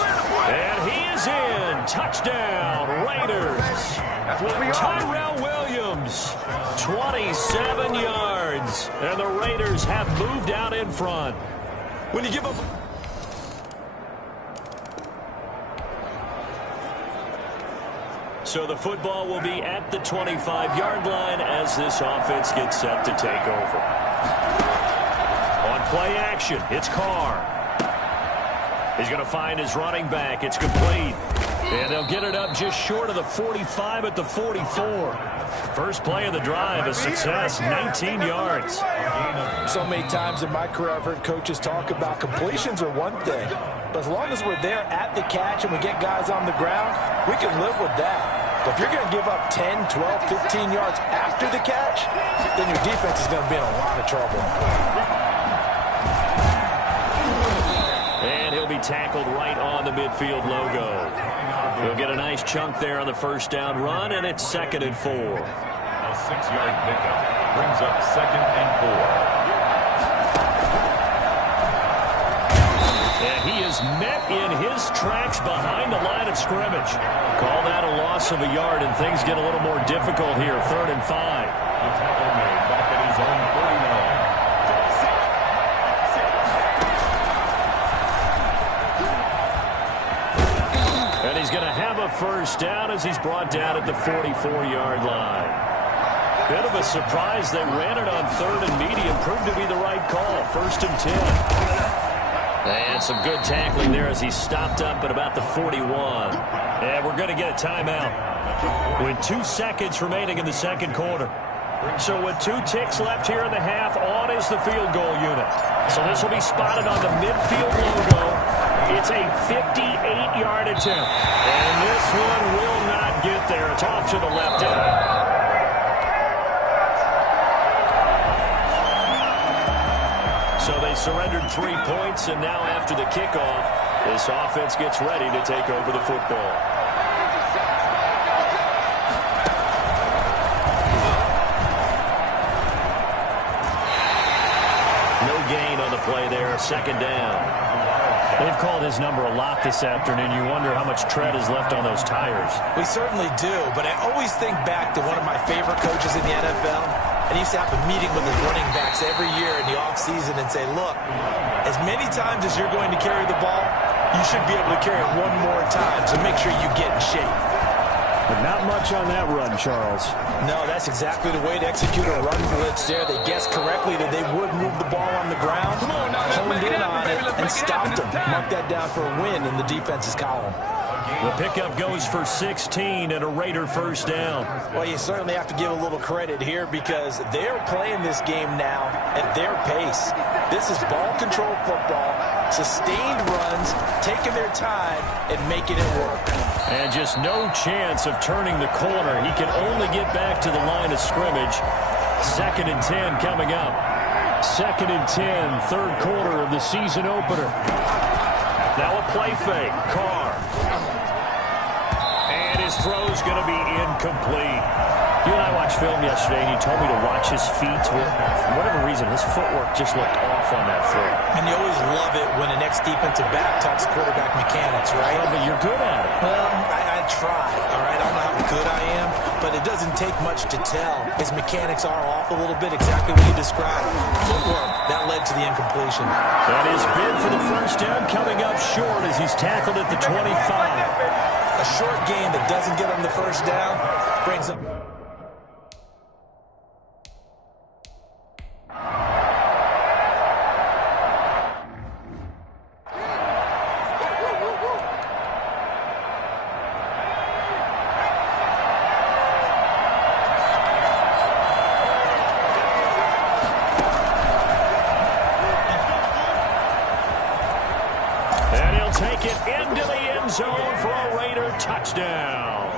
And he is in. Touchdown, Raiders. Tyrell Williams, 27 yards. And the Raiders have moved out in front. When you give up... So the football will be at the 25-yard line as this offense gets set to take over. On play action, it's Carr. He's going to find his running back. It's complete. And they'll get it up just short of the 45 at the 44. First play of the drive, a success, 19 yards. So many times in my career I've heard coaches talk about completions are one thing. But as long as we're there at the catch and we get guys on the ground, we can live with that. But if you're going to give up 10, 12, 15 yards after the catch, then your defense is going to be in a lot of trouble. And he'll be tackled right on the midfield logo. He'll get a nice chunk there on the first down run, and it's 2nd and 4. A 6-yard pickup brings up 2nd and 4. And he is met in his tracks behind the line of scrimmage. Call that a loss of a yard, and things get a little more difficult here. 3rd and 5. The tackle made back at his own 39. he's going to have a first down as he's brought down at the 44-yard line. Bit of a surprise. They ran it on 3rd and medium. Proved to be the right call. 1st and 10. And some good tackling there as he stopped up at about the 41. And we're going to get a timeout with 2 seconds remaining in the second quarter. So with 2 ticks left here in the half, on is the field goal unit. So this will be spotted on the midfield logo. It's a 58-yard attempt. And this one will not get there. It's off to the left end. So they surrendered 3 points, and now after the kickoff, this offense gets ready to take over the football. No gain on the play there, 2nd down. They've called his number a lot this afternoon. You wonder how much tread is left on those tires. We certainly do, but I always think back to one of my favorite coaches in the NFL. And he used to have a meeting with his running backs every year in the offseason and say, look, as many times as you're going to carry the ball, you should be able to carry it 1 more time, so make sure you get in shape. But not much on that run, Charles. No, that's exactly the way to execute a run blitz there. They guessed correctly that they would move the ball on the ground, honed in on it, and stopped them. Mark that down for a win in the defense's column. The pickup goes for 16 and a Raider first down. Well, you certainly have to give a little credit here because they're playing this game now at their pace. This is ball control football, sustained runs, taking their time and making it work. And just no chance of turning the corner. He can only get back to the line of scrimmage. 2nd and 10 coming up. 2nd and 10, 3rd quarter of the season opener. Now a play fake. Carr. And his throw's going to be incomplete. You and I watched film yesterday, and you told me to watch his feet. For whatever reason, his footwork just looked off on that throw. And you always love it when an ex-defensive back talks quarterback mechanics, right? Well, but you're good at it. Well, I try, all right? I don't know how good I am, but it doesn't take much to tell. His mechanics are off a little bit, exactly what you described. Footwork, that led to the incompletion. That is bid for the first down, coming up short as he's tackled at the 25. A short gain that doesn't get him the first down brings him. Take it into the end zone for a Raider touchdown.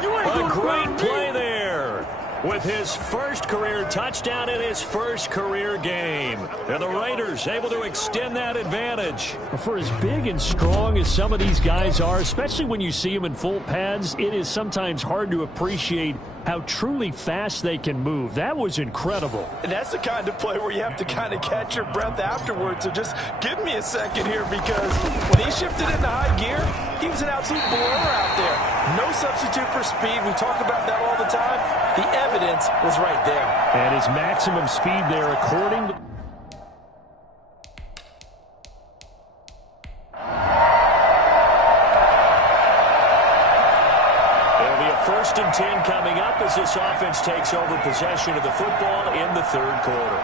A great play there with his first career touchdown in his first career game. And the Raiders able to extend that advantage. For as big and strong as some of these guys are, especially when you see them in full pads, it is sometimes hard to appreciate how truly fast they can move. That was incredible. And that's the kind of play where you have to kind of catch your breath afterwards. So just give me a second here, because when he shifted into high gear, he was an absolute blur out there. No substitute for speed. We talk about that all the time. The evidence was right there. And his maximum speed there, according to... First and 10 coming up as this offense takes over possession of the football in the 3rd quarter.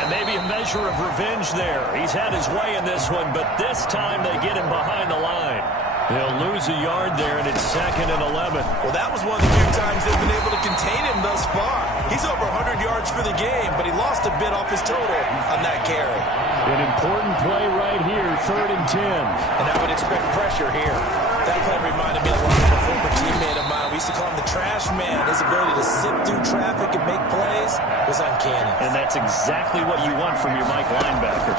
And maybe a measure of revenge there. He's had his way in this one, but this time they get him behind the line. They'll lose a yard there, and it's 2nd and 11. Well, that was one of the few times they've been able to contain him thus far. He's over 100 yards for the game, but he lost a bit off his total on that carry. An important play right here, 3rd and 10. And I would expect pressure here. That play reminded me a lot of a former teammate of mine. We used to call him the trash man. His ability to sit through traffic and make plays was uncanny. And that's exactly what you want from your Mike linebacker.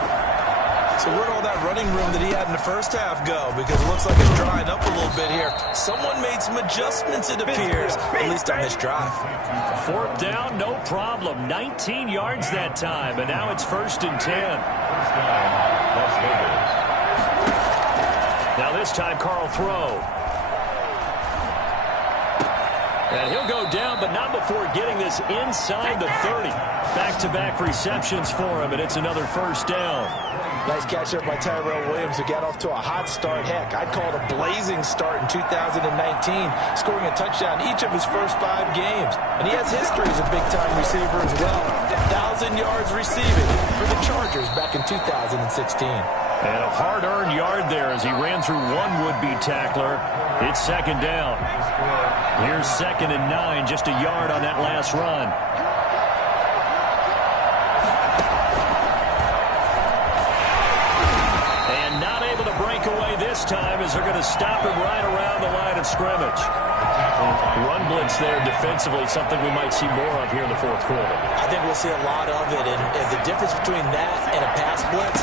So where'd all that running room that he had in the first half go? Because it looks like it's drying up a little bit here. Someone made some adjustments, it appears, at least on this drive. 4th down, no problem. 19 yards that time, and now it's 1st and 10. First down, Las Vegas. Now this time, Carl throw. And he'll go down, but not before getting this inside the 30. Back-to-back receptions for him, and it's another first down. Nice catch there by Tyrell Williams, who got off to a hot start. Heck, I'd call it a blazing start in 2019, scoring a touchdown each of his first 5 games. And he has history as a big-time receiver as well. 1,000 yards receiving for the Chargers back in 2016. And a hard-earned yard there as he ran through one would-be tackler. It's second down. Here's 2nd and 9, just a yard on that last run. This time as they're going to stop him right around the line of scrimmage. Run blitz there defensively, something we might see more of here in the fourth quarter. I think we'll see a lot of it, and the difference between that and a pass blitz,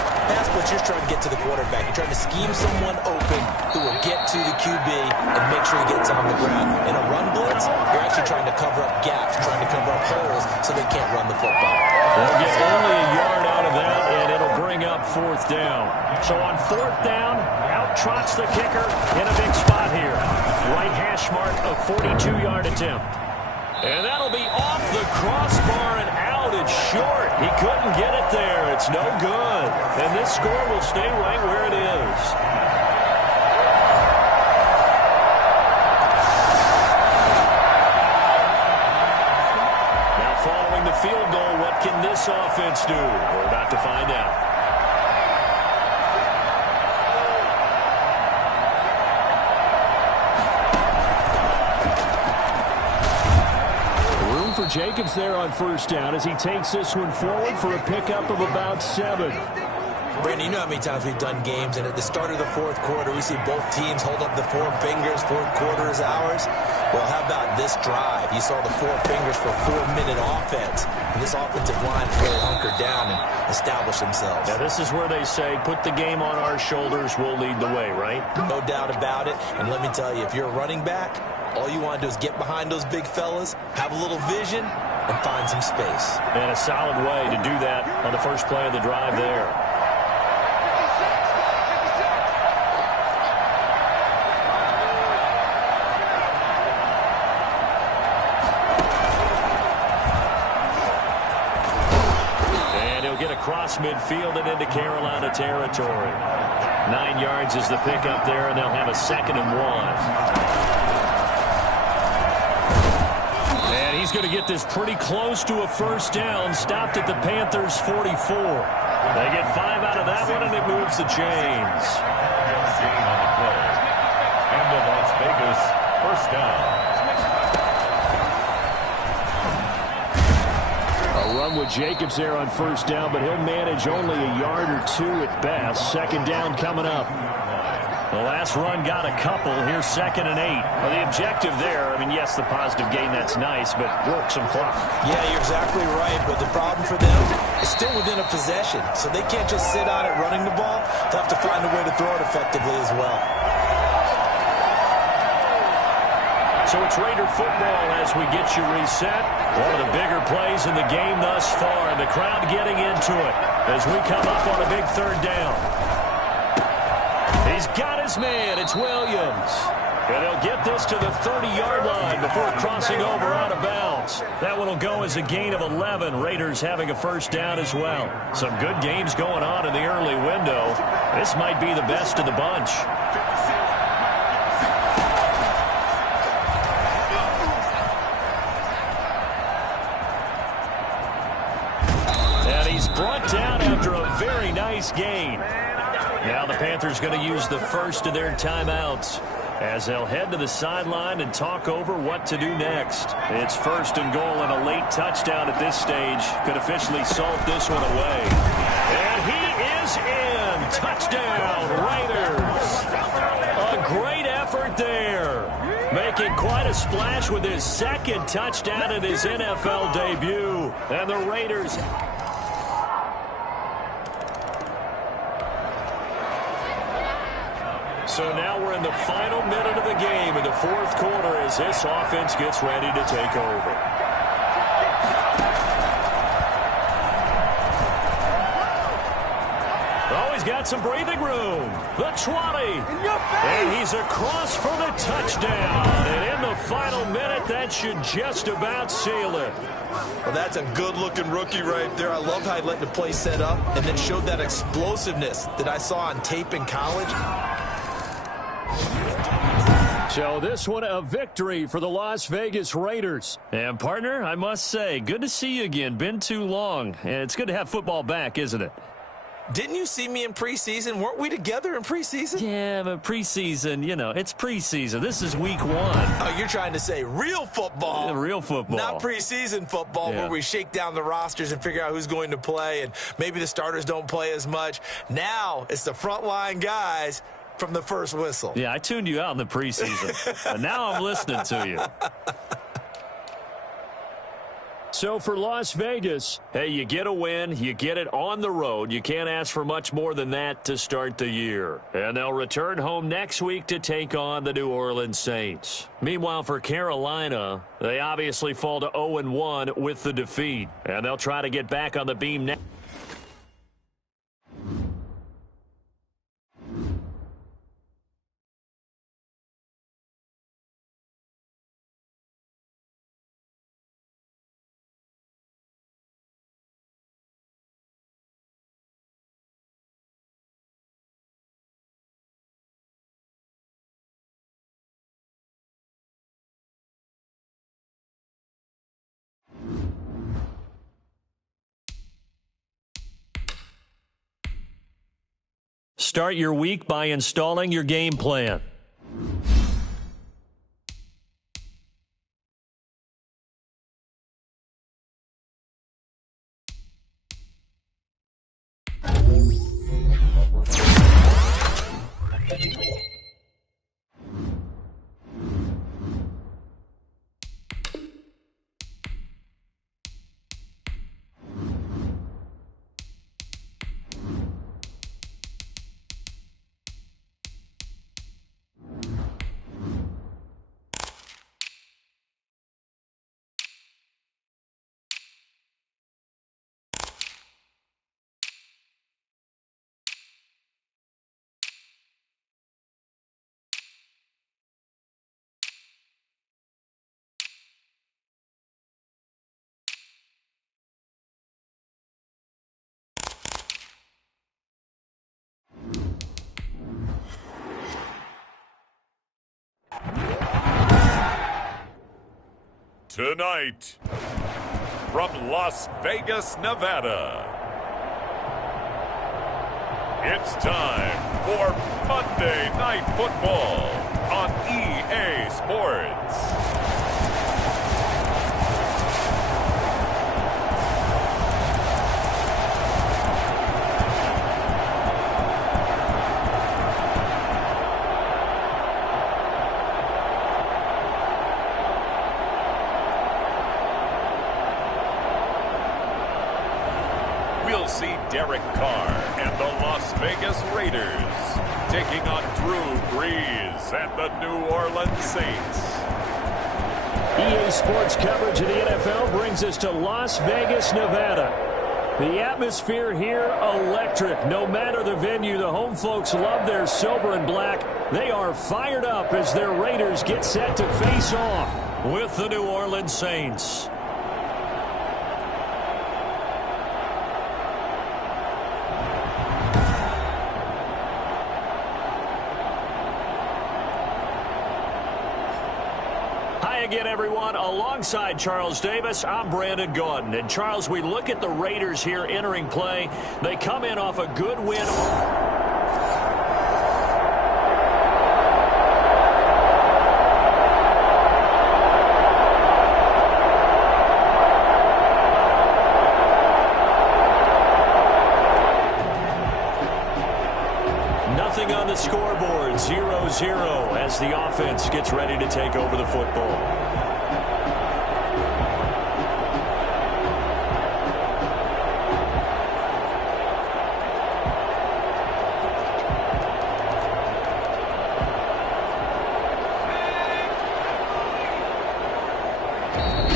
you're trying to get to the quarterback. You're trying to scheme someone open who will get to the QB and make sure he gets on the ground. In a run blitz, you're actually trying to cover up gaps, trying to cover up holes so they can't run the football. They'll get only a yard out of that, and it'll bring up 4th down. So on 4th down, out trots the kicker in a big spot here. Right hash mark, a 42-yard attempt. And that'll be off the crossbar and out and short. He couldn't get it there. It's no good. And this score will stay right where it is. Now following the field goal, what can this offense do? We're about to find out. For Jacobs there on 1st down as he takes this one forward for a pickup of about 7. Brandon, you know how many times we've done games, and at the start of the 4th quarter, we see both teams hold up the 4 fingers, 4th quarter is ours. Well, how about this drive? You saw the 4 fingers for a 4-minute offense, and this offensive line has really hunkered down and established themselves. Now, this is where they say, put the game on our shoulders, we'll lead the way, right? No doubt about it, and let me tell you, if you're a running back, all you want to do is get behind those big fellas, have a little vision, and find some space. And a solid way to do that on the first play of the drive there. And he'll get across midfield and into Carolina territory. 9 yards is the pickup there, and they'll have a 2nd and 1. He's going to get this pretty close to a first down. Stopped at the Panthers' 44. They get 5 out of that one, and it moves the chains. Gain on the play. And the Las Vegas first down. A run with Jacobs there on 1st down, but he'll manage only a yard or 2 at best. 2nd down coming up. The last run got a couple. Here's 2nd and 8. Well, the objective there, I mean, yes, the positive gain, that's nice, but work some clock. Yeah, you're exactly right, but the problem for them is still within a possession, so they can't just sit on it running the ball. They'll have to find a way to throw it effectively as well. So it's Raider football as we get you reset. One of the bigger plays in the game thus far, and the crowd getting into it as we come up on a big 3rd down. He's got his man. It's Williams. And they'll get this to the 30-yard line before crossing over out of bounds. That one will go as a gain of 11. Raiders having a first down as well. Some good games going on in the early window. This might be the best of the bunch. And he's brought down after a very nice gain. Now the Panthers going to use the first of their timeouts as they'll head to the sideline and talk over what to do next. It's 1st and goal, and a late touchdown at this stage could officially salt this one away. And he is in. Touchdown, Raiders. A great effort there. Making quite a splash with his 2nd touchdown in his NFL debut. And the Raiders... So now we're in the final minute of the game in the 4th quarter as this offense gets ready to take over. Always got some breathing room. The 20. And he's across for the touchdown. And in the final minute, that should just about seal it. Well, that's a good-looking rookie right there. I love how he let the play set up and then showed that explosiveness that I saw on tape in college. So this one a victory for the Las Vegas Raiders. And, partner, I must say, good to see you again. Been too long. It's good to have football back, isn't it? Didn't you see me in preseason? Weren't we together in preseason? Yeah, but preseason, you know, it's preseason. This is week 1. Oh, you're trying to say real football. Yeah, real football. Not preseason football where we shake down the rosters and figure out who's going to play, and maybe the starters don't play as much. Now it's the frontline guys from the first whistle. Yeah, I tuned you out in the preseason. But now I'm listening to you. So for Las Vegas, hey, you get a win, you get it on the road. You can't ask for much more than that to start the year. And they'll return home next week to take on the New Orleans Saints. Meanwhile, for Carolina, they obviously fall to 0-1 with the defeat. And they'll try to get back on the beam next. Start your week by installing your game plan. Tonight, from Las Vegas, Nevada, it's time for Monday Night Football on EA Sports. We'll see Derek Carr and the Las Vegas Raiders taking on Drew Brees and the New Orleans Saints. EA Sports coverage of the NFL brings us to Las Vegas, Nevada. The atmosphere here, electric. No matter the venue, the home folks love their silver and black. They are fired up as their Raiders get set to face off with the New Orleans Saints. Again, everyone, alongside Charles Davis, I'm Brandon Gaudin. And, Charles, we look at the Raiders here entering play. They come in off a good win. Nothing on the scoreboard, 0-0 as the offense gets ready to take over the football.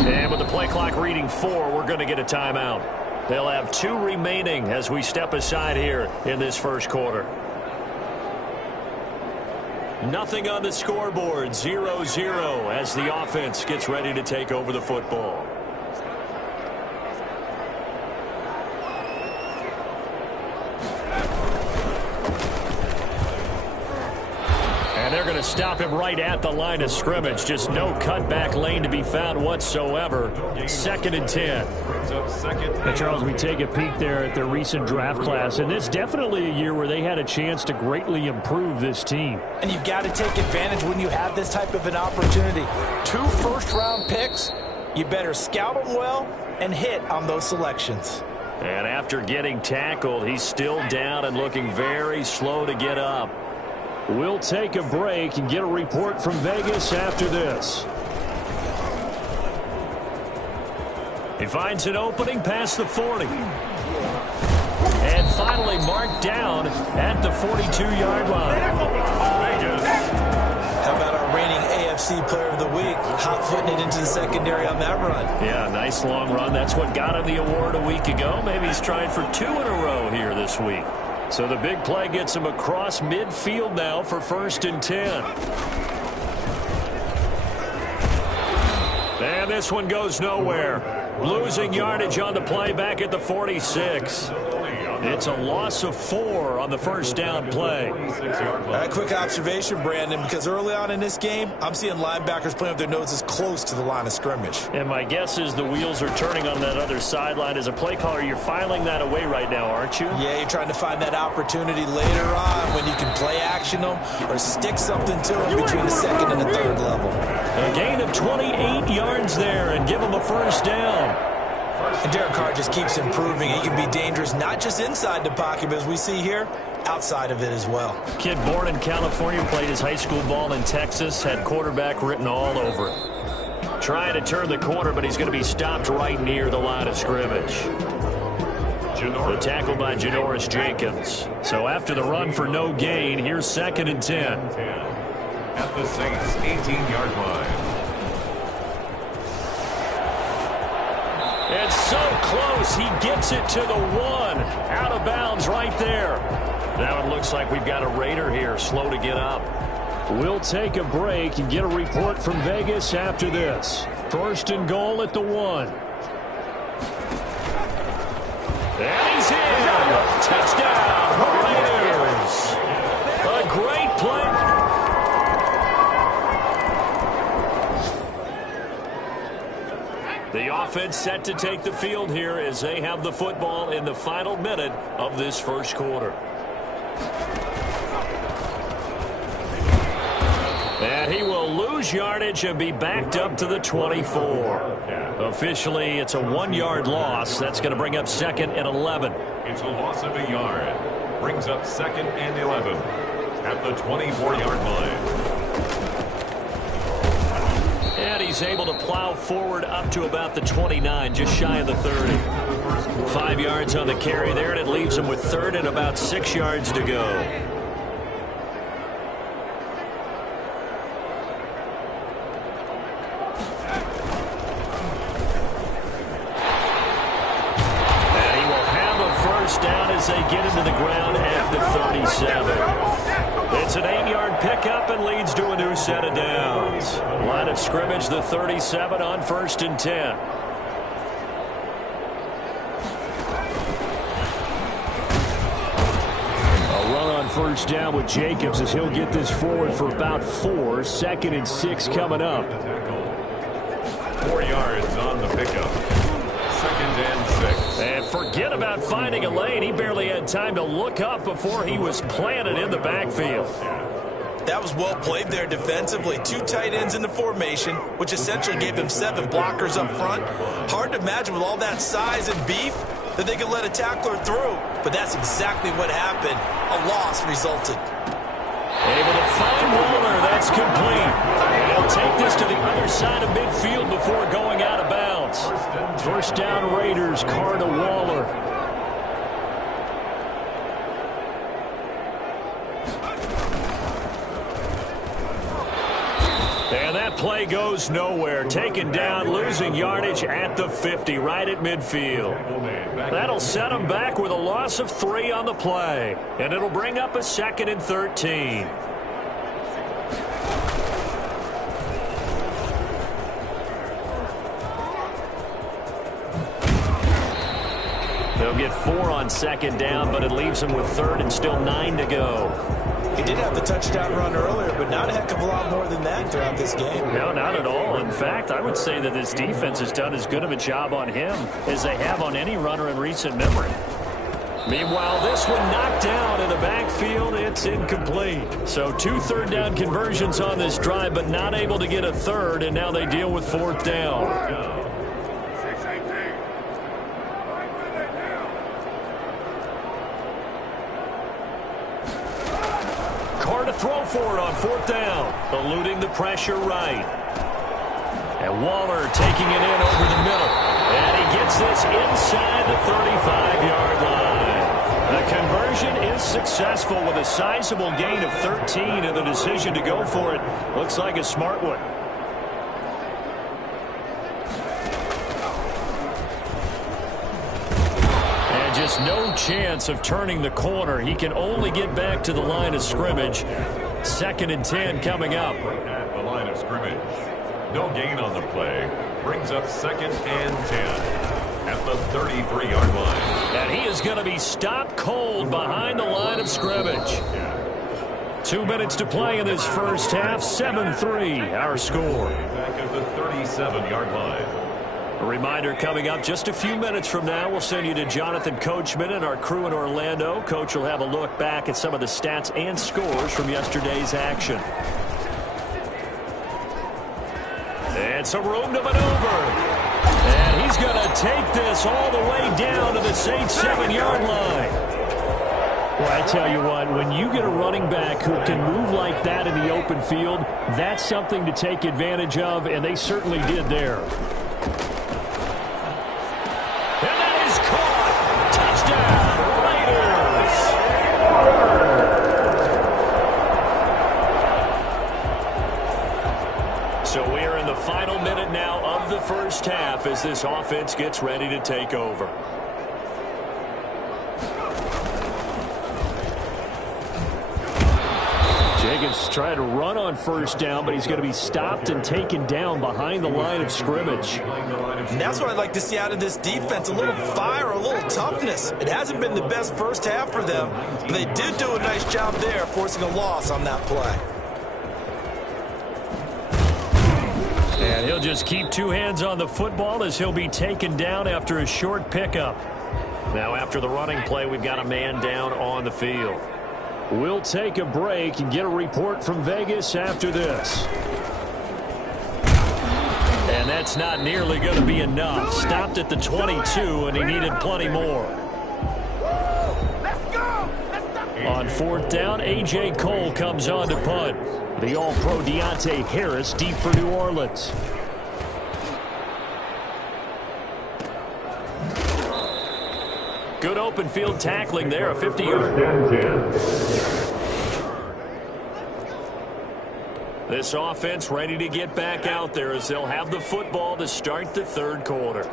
And with the play clock reading 4, we're going to get a timeout. They'll have 2 remaining as we step aside here in this first quarter. Nothing on the scoreboard, 0-0 as the offense gets ready to take over the football. And they're going to stop him right at the line of scrimmage. Just no cutback lane to be found whatsoever. 2nd and 10. And Charles, we take a peek there at their recent draft class, and it's definitely a year where they had a chance to greatly improve this team. And you've got to take advantage when you have this type of an opportunity. 2 first-round picks, you better scout them well and hit on those selections. And after getting tackled, he's still down and looking very slow to get up. We'll take a break and get a report from Vegas after this. He finds an opening past the 40. And finally marked down at the 42-yard line. How about our reigning AFC Player of the Week, hot-footing it into the secondary on that run? Yeah, nice long run. That's what got him the award a week ago. Maybe he's trying for 2 in a row here this week. So the big play gets him across midfield now for 1st and 10. And this one goes nowhere. Losing yardage on the play back at the 46. It's a loss of 4 on the first down play. A quick observation, Brandon, because early on in this game, I'm seeing linebackers playing with their noses close to the line of scrimmage. And my guess is the wheels are turning on that other sideline. As a play caller, you're filing that away right now, aren't you? Yeah, you're trying to find that opportunity later on when you can play action them or stick something to them between the 2nd and the 3rd level. A gain of 28 yards there and give them a first down. And Derek Carr just keeps improving. He can be dangerous not just inside the pocket, but as we see here, outside of it as well. Kid born in California, played his high school ball in Texas, had quarterback written all over it. Trying to turn the corner, but he's going to be stopped right near the line of scrimmage. The tackle by Janoris Jenkins. So after the run for no gain, here's 2nd and 10. At the Saints' 18-yard line. It's so close, he gets it to the 1. Out of bounds right there. Now it looks like we've got a Raider here, slow to get up. We'll take a break and get a report from Vegas after this. 1st and goal at the 1. And he's in. Touchdown, Raiders. A great play. The offense set to take the field here as they have the football in the final minute of this first quarter. And he will lose yardage and be backed up to the 24. Officially, it's a 1-yard loss. That's going to bring up 2nd and 11. It's a loss of a yard. Brings up 2nd and 11 at the 24-yard line. And he's able to plow forward up to about the 29, just shy of the 30. 5 yards on the carry there, and it leaves him with 3rd and about 6 yards to go. And he will have a first down as they get into the ground at the 37. It's an 8-yard pickup and leads to a new set of downs. Line of scrimmage, the 37 on 1st and 10. A run on first down with Jacobs as he'll get this forward for about 4. 2nd and 6 coming up. 4 yards on the pickup. 2nd and 6. And forget about finding a lane. He barely had time to look up before he was planted in the backfield. That was well played there defensively. 2 tight ends in the formation, which essentially gave them 7 blockers up front. Hard to imagine with all that size and beef that they could let a tackler through. But that's exactly what happened. A loss resulted. Able to find Waller. That's complete. He'll take this to the other side of midfield before going out of bounds. First down Raiders, Carr to Waller. And that play goes nowhere. Taken down, losing yardage at the 50, right at midfield. That'll set them back with a loss of 3 on the play. And it'll bring up a 2nd and 13. They'll get 4 on 2nd down, but it leaves them with 3rd and still 9 to go. He did have the touchdown run earlier, but not a heck of a lot more than that throughout this game. No, not at all. In fact, I would say that this defense has done as good of a job on him as they have on any runner in recent memory. Meanwhile, this one knocked down in the backfield. It's incomplete. So 2 third down conversions on this drive, but not able to get a 3rd, and now they deal with 4th down. Throw for it on 4th down, eluding the pressure right. And Waller taking it in over the middle. And he gets this inside the 35-yard line. The conversion is successful with a sizable gain of 13, and the decision to go for it looks like a smart one. Just no chance of turning the corner. He can only get back to the line of scrimmage. 2nd and 10 coming up. At the line of scrimmage. No gain on the play. Brings up 2nd and 10 at the 33-yard line. And he is going to be stopped cold behind the line of scrimmage. 2 minutes to play in this first half. 7-3 our score. Back at the 37-yard line. A reminder coming up just a few minutes from now. We'll send you to Jonathan Coachman and our crew in Orlando. Coach will have a look back at some of the stats and scores from yesterday's action. And some room to maneuver. And he's going to take this all the way down to the Saints 7-yard line. Well, I tell you what, when you get a running back who can move like that in the open field, that's something to take advantage of, and they certainly did there. First half as this offense gets ready to take over. Jacobs trying to run on 1st down, but he's going to be stopped and taken down behind the line of scrimmage. And that's what I'd like to see out of this defense, a little fire, a little toughness. It hasn't been the best first half for them, but they did do a nice job there, forcing a loss on that play. And he'll just keep 2 hands on the football as he'll be taken down after a short pickup. Now after the running play, we've got a man down on the field. We'll take a break and get a report from Vegas after this. And that's not nearly going to be enough. Stopped at the 22, and he needed plenty more. On 4th down, A.J. Cole comes on to punt. The All-Pro Deontay Harris deep for New Orleans. Good open field tackling there, a 50-yard. This offense ready to get back out there as they'll have the football to start the 3rd quarter.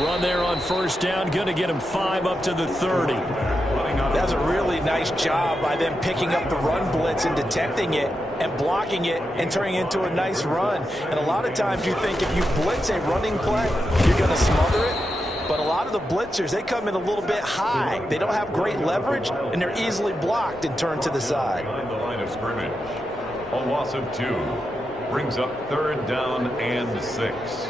Run there on 1st down, going to get him 5 up to the 30. That was a really nice job by them picking up the run blitz and detecting it and blocking it and turning it into a nice run. And a lot of times you think if you blitz a running play, you're going to smother it. But a lot of the blitzers, they come in a little bit high. They don't have great leverage, and they're easily blocked and turned to the side. Behind the line of scrimmage. A loss of 2 brings up 3rd down and 6.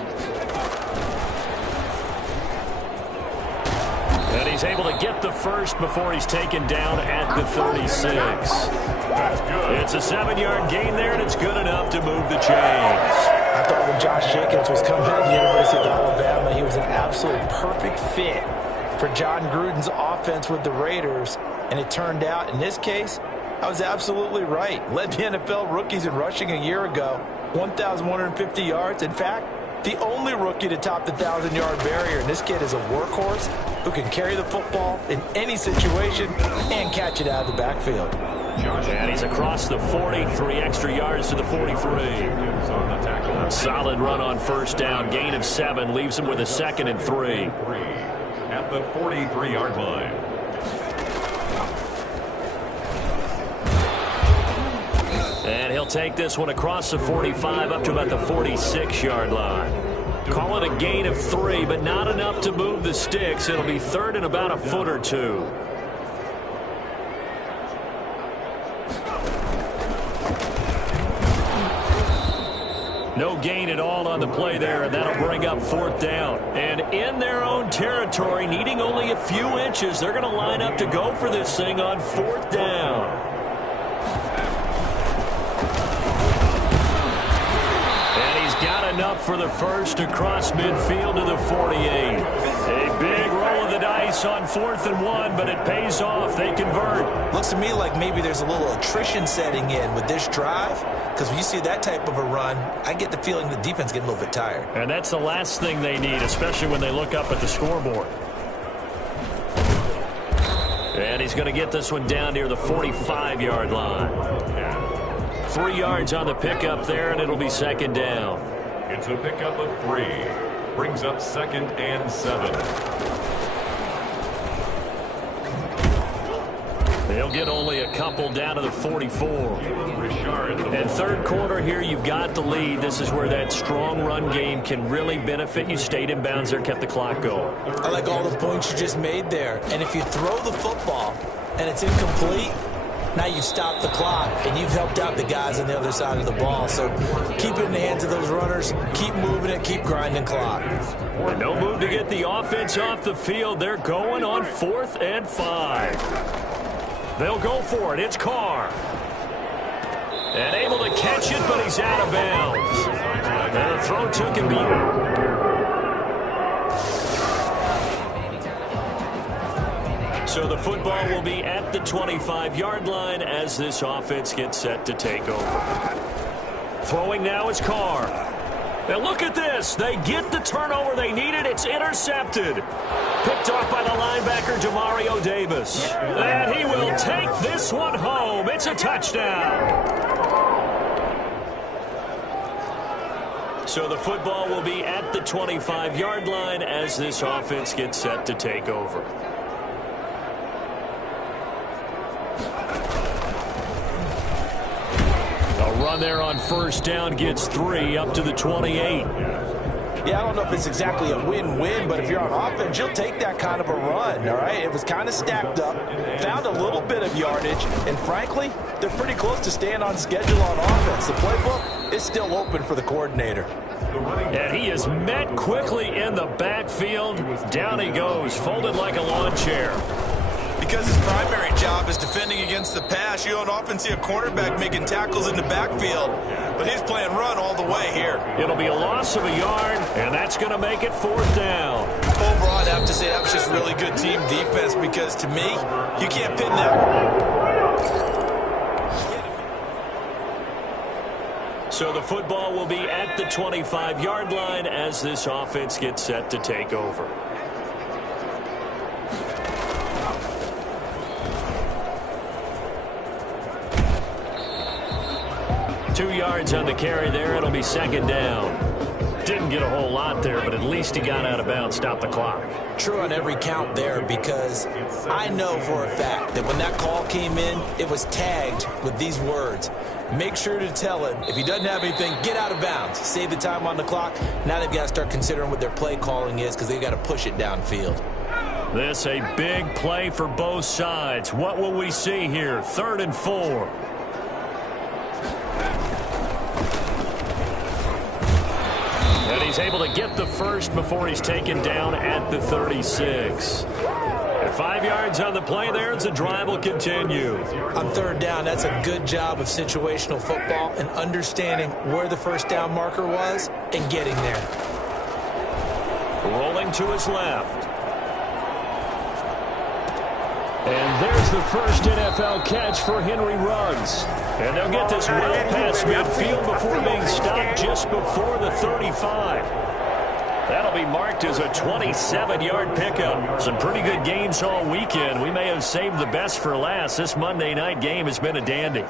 And he's able to get the first before he's taken down at the 36. That's good. It's a 7-yard gain there, and it's good enough to move the chains. I thought when Josh Jacobs was coming out of the University of Alabama, he was an absolute perfect fit for John Gruden's offense with the Raiders. And it turned out, in this case, I was absolutely right. Led the NFL rookies in rushing a year ago, 1,150 yards. In fact, The only rookie to top the 1,000-yard barrier, and this kid is a workhorse who can carry the football in any situation and catch it out of the backfield. And he's across the 40, 3 extra yards to the 43. A solid run on first down, gain of 7, leaves him with a 2nd and 3. At the 43-yard line. And he'll take this one across the 45 up to about the 46-yard line. Call it a gain of 3, but not enough to move the sticks. It'll be 3rd and about a foot or 2. No gain at all on the play there, and that'll bring up 4th down. And in their own territory, needing only a few inches, they're going to line up to go for this thing on 4th down. Enough for the first across midfield to the 48. A big roll of the dice on 4th and 1, but it pays off. They convert. Looks to me like maybe there's a little attrition setting in with this drive, because when you see that type of a run, I get the feeling the defense getting a little bit tired. And that's the last thing they need, especially when they look up at the scoreboard. And he's going to get this one down near the 45-yard line. 3 yards on the pickup there, and it'll be 2nd down. It's a pickup of 3. Brings up 2nd and 7. They'll get only a couple down to the 44. And 3rd quarter here, you've got the lead. This is where that strong run game can really benefit you. Stayed in bounds there, kept the clock going. I like all the points you just made there. And if you throw the football and it's incomplete, now you've stopped the clock, and you've helped out the guys on the other side of the ball. So keep it in the hands of those runners. Keep moving it. Keep grinding clock. And no move to get the offense off the field. They're going on 4th and 5. They'll go for it. It's Carr. And able to catch it, but he's out of bounds. And the throw took him beat. So the football will be at the 25-yard line as this offense gets set to take over. Throwing now is Carr. And look at this. They get the turnover they needed. It's intercepted. Picked off by the linebacker, Demario Davis. And he will take this one home. It's a touchdown. So the football will be at the 25-yard line as this offense gets set to take over. Run there on first down gets 3 up to the 28. Yeah, I don't know if it's exactly a win-win, but if you're on offense, you'll take that kind of a run, all right? It was kind of stacked up, found a little bit of yardage, and frankly, they're pretty close to staying on schedule on offense. The playbook is still open for the coordinator. And he is met quickly in the backfield. Down he goes, folded like a lawn chair. Because his primary job is defending against the pass, you don't often see a cornerback making tackles in the backfield. But he's playing run all the way here. It'll be a loss of a yard, and that's going to make it 4th down. Overall, I'd have to say that was just really good team defense, because to me, you can't pin that. So the football will be at the 25-yard line as this offense gets set to take over. Two yards on the carry there. It'll be 2nd down. Didn't get a whole lot there, but at least he got out of bounds, stopped the clock. True on every count there, because I know for a fact that when that call came in, it was tagged with these words. Make sure to tell him, if he doesn't have anything, get out of bounds. Save the time on the clock. Now they've got to start considering what their play calling is, because they've got to push it downfield. This a big play for both sides. What will we see here? 3rd and 4. And he's able to get the first before he's taken down at the 36. And 5 yards on the play there as the drive will continue. On 3rd down, that's a good job of situational football and understanding where the first down marker was and getting there. Rolling to his left. And there's the first NFL catch for Henry Ruggs. And they'll get this well past midfield before being stopped just before the 35. That'll be marked as a 27-yard pickup. Some pretty good games all weekend. We may have saved the best for last. This Monday night game has been a dandy.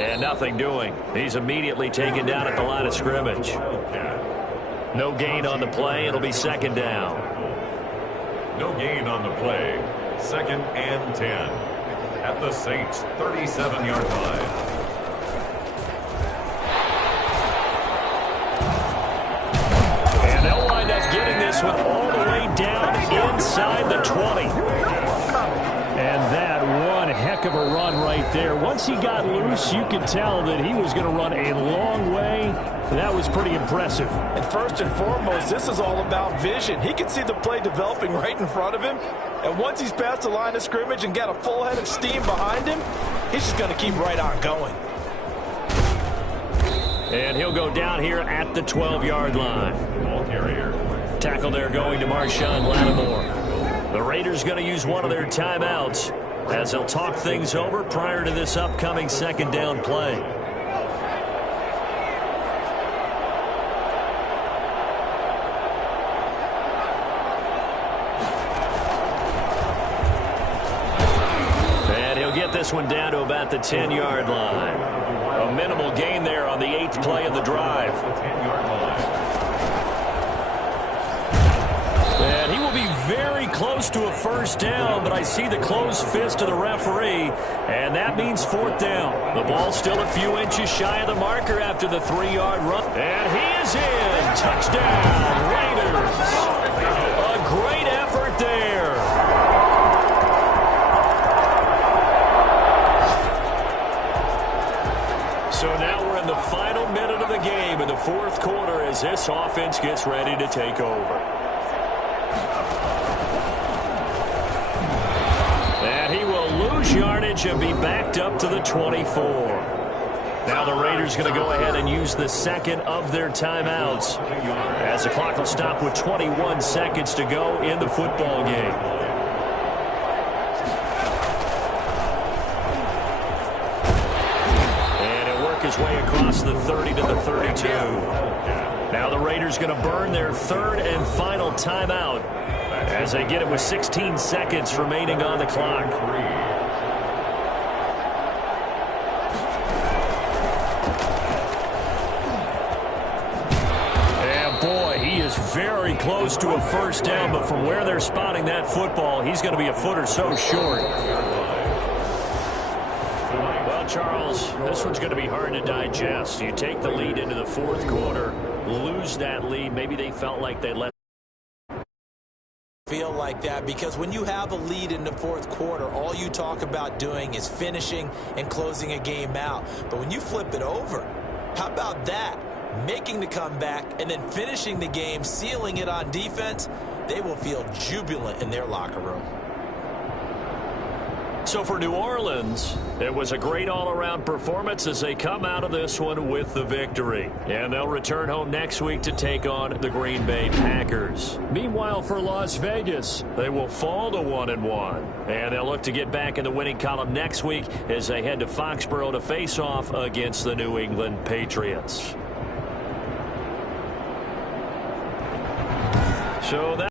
And nothing doing. He's immediately taken down at the line of scrimmage. No gain on the play. It'll be second down. No gain on the play. 2nd and 10. At the Saints' 37-yard line. Getting this one all the way down inside the 20. And that one heck of a run right there. Once he got loose, you could tell that he was going to run a long way. That was pretty impressive. And first and foremost, this is all about vision. He can see the play developing right in front of him. And once he's past the line of scrimmage and got a full head of steam behind him, he's just going to keep right on going. And he'll go down here at the 12-yard line. Ball carrier. Tackle there going to Marshawn Lattimore. The Raiders going to use one of their timeouts as they'll talk things over prior to this upcoming second down play. And he'll get this one down to about the 10-yard line. A minimal gain there on the 8th play of the drive. And he will be very close to a first down, but I see the closed fist of the referee, and that means 4th down. The ball's still a few inches shy of the marker after the 3-yard run. And he is in. Touchdown, Raiders. A great effort there. So now we're in the final minute of the game in the 4th quarter as this offense gets ready to take over. And he will lose yardage and be backed up to the 24. Now the Raiders going to go ahead and use the second of their timeouts as the clock will stop with 21 seconds to go in the football game. His way across the 30 to the 32. Now the Raiders going to burn their 3rd and final timeout as they get it with 16 seconds remaining on the clock. And boy, he is very close to a first down, but from where they're spotting that football, he's going to be a foot or so short. Charles, this one's going to be hard to digest. You take the lead into the 4th quarter, lose that lead. Maybe they felt like they let feel like that because when you have a lead in the 4th quarter, all you talk about doing is finishing and closing a game out. But when you flip it over, how about that? Making the comeback and then finishing the game, sealing it on defense, they will feel jubilant in their locker room. So for New Orleans, it was a great all-around performance as they come out of this one with the victory. And they'll return home next week to take on the Green Bay Packers. Meanwhile, for Las Vegas, they will fall to 1-1. And they'll look to get back in the winning column next week as they head to Foxborough to face off against the New England Patriots. So that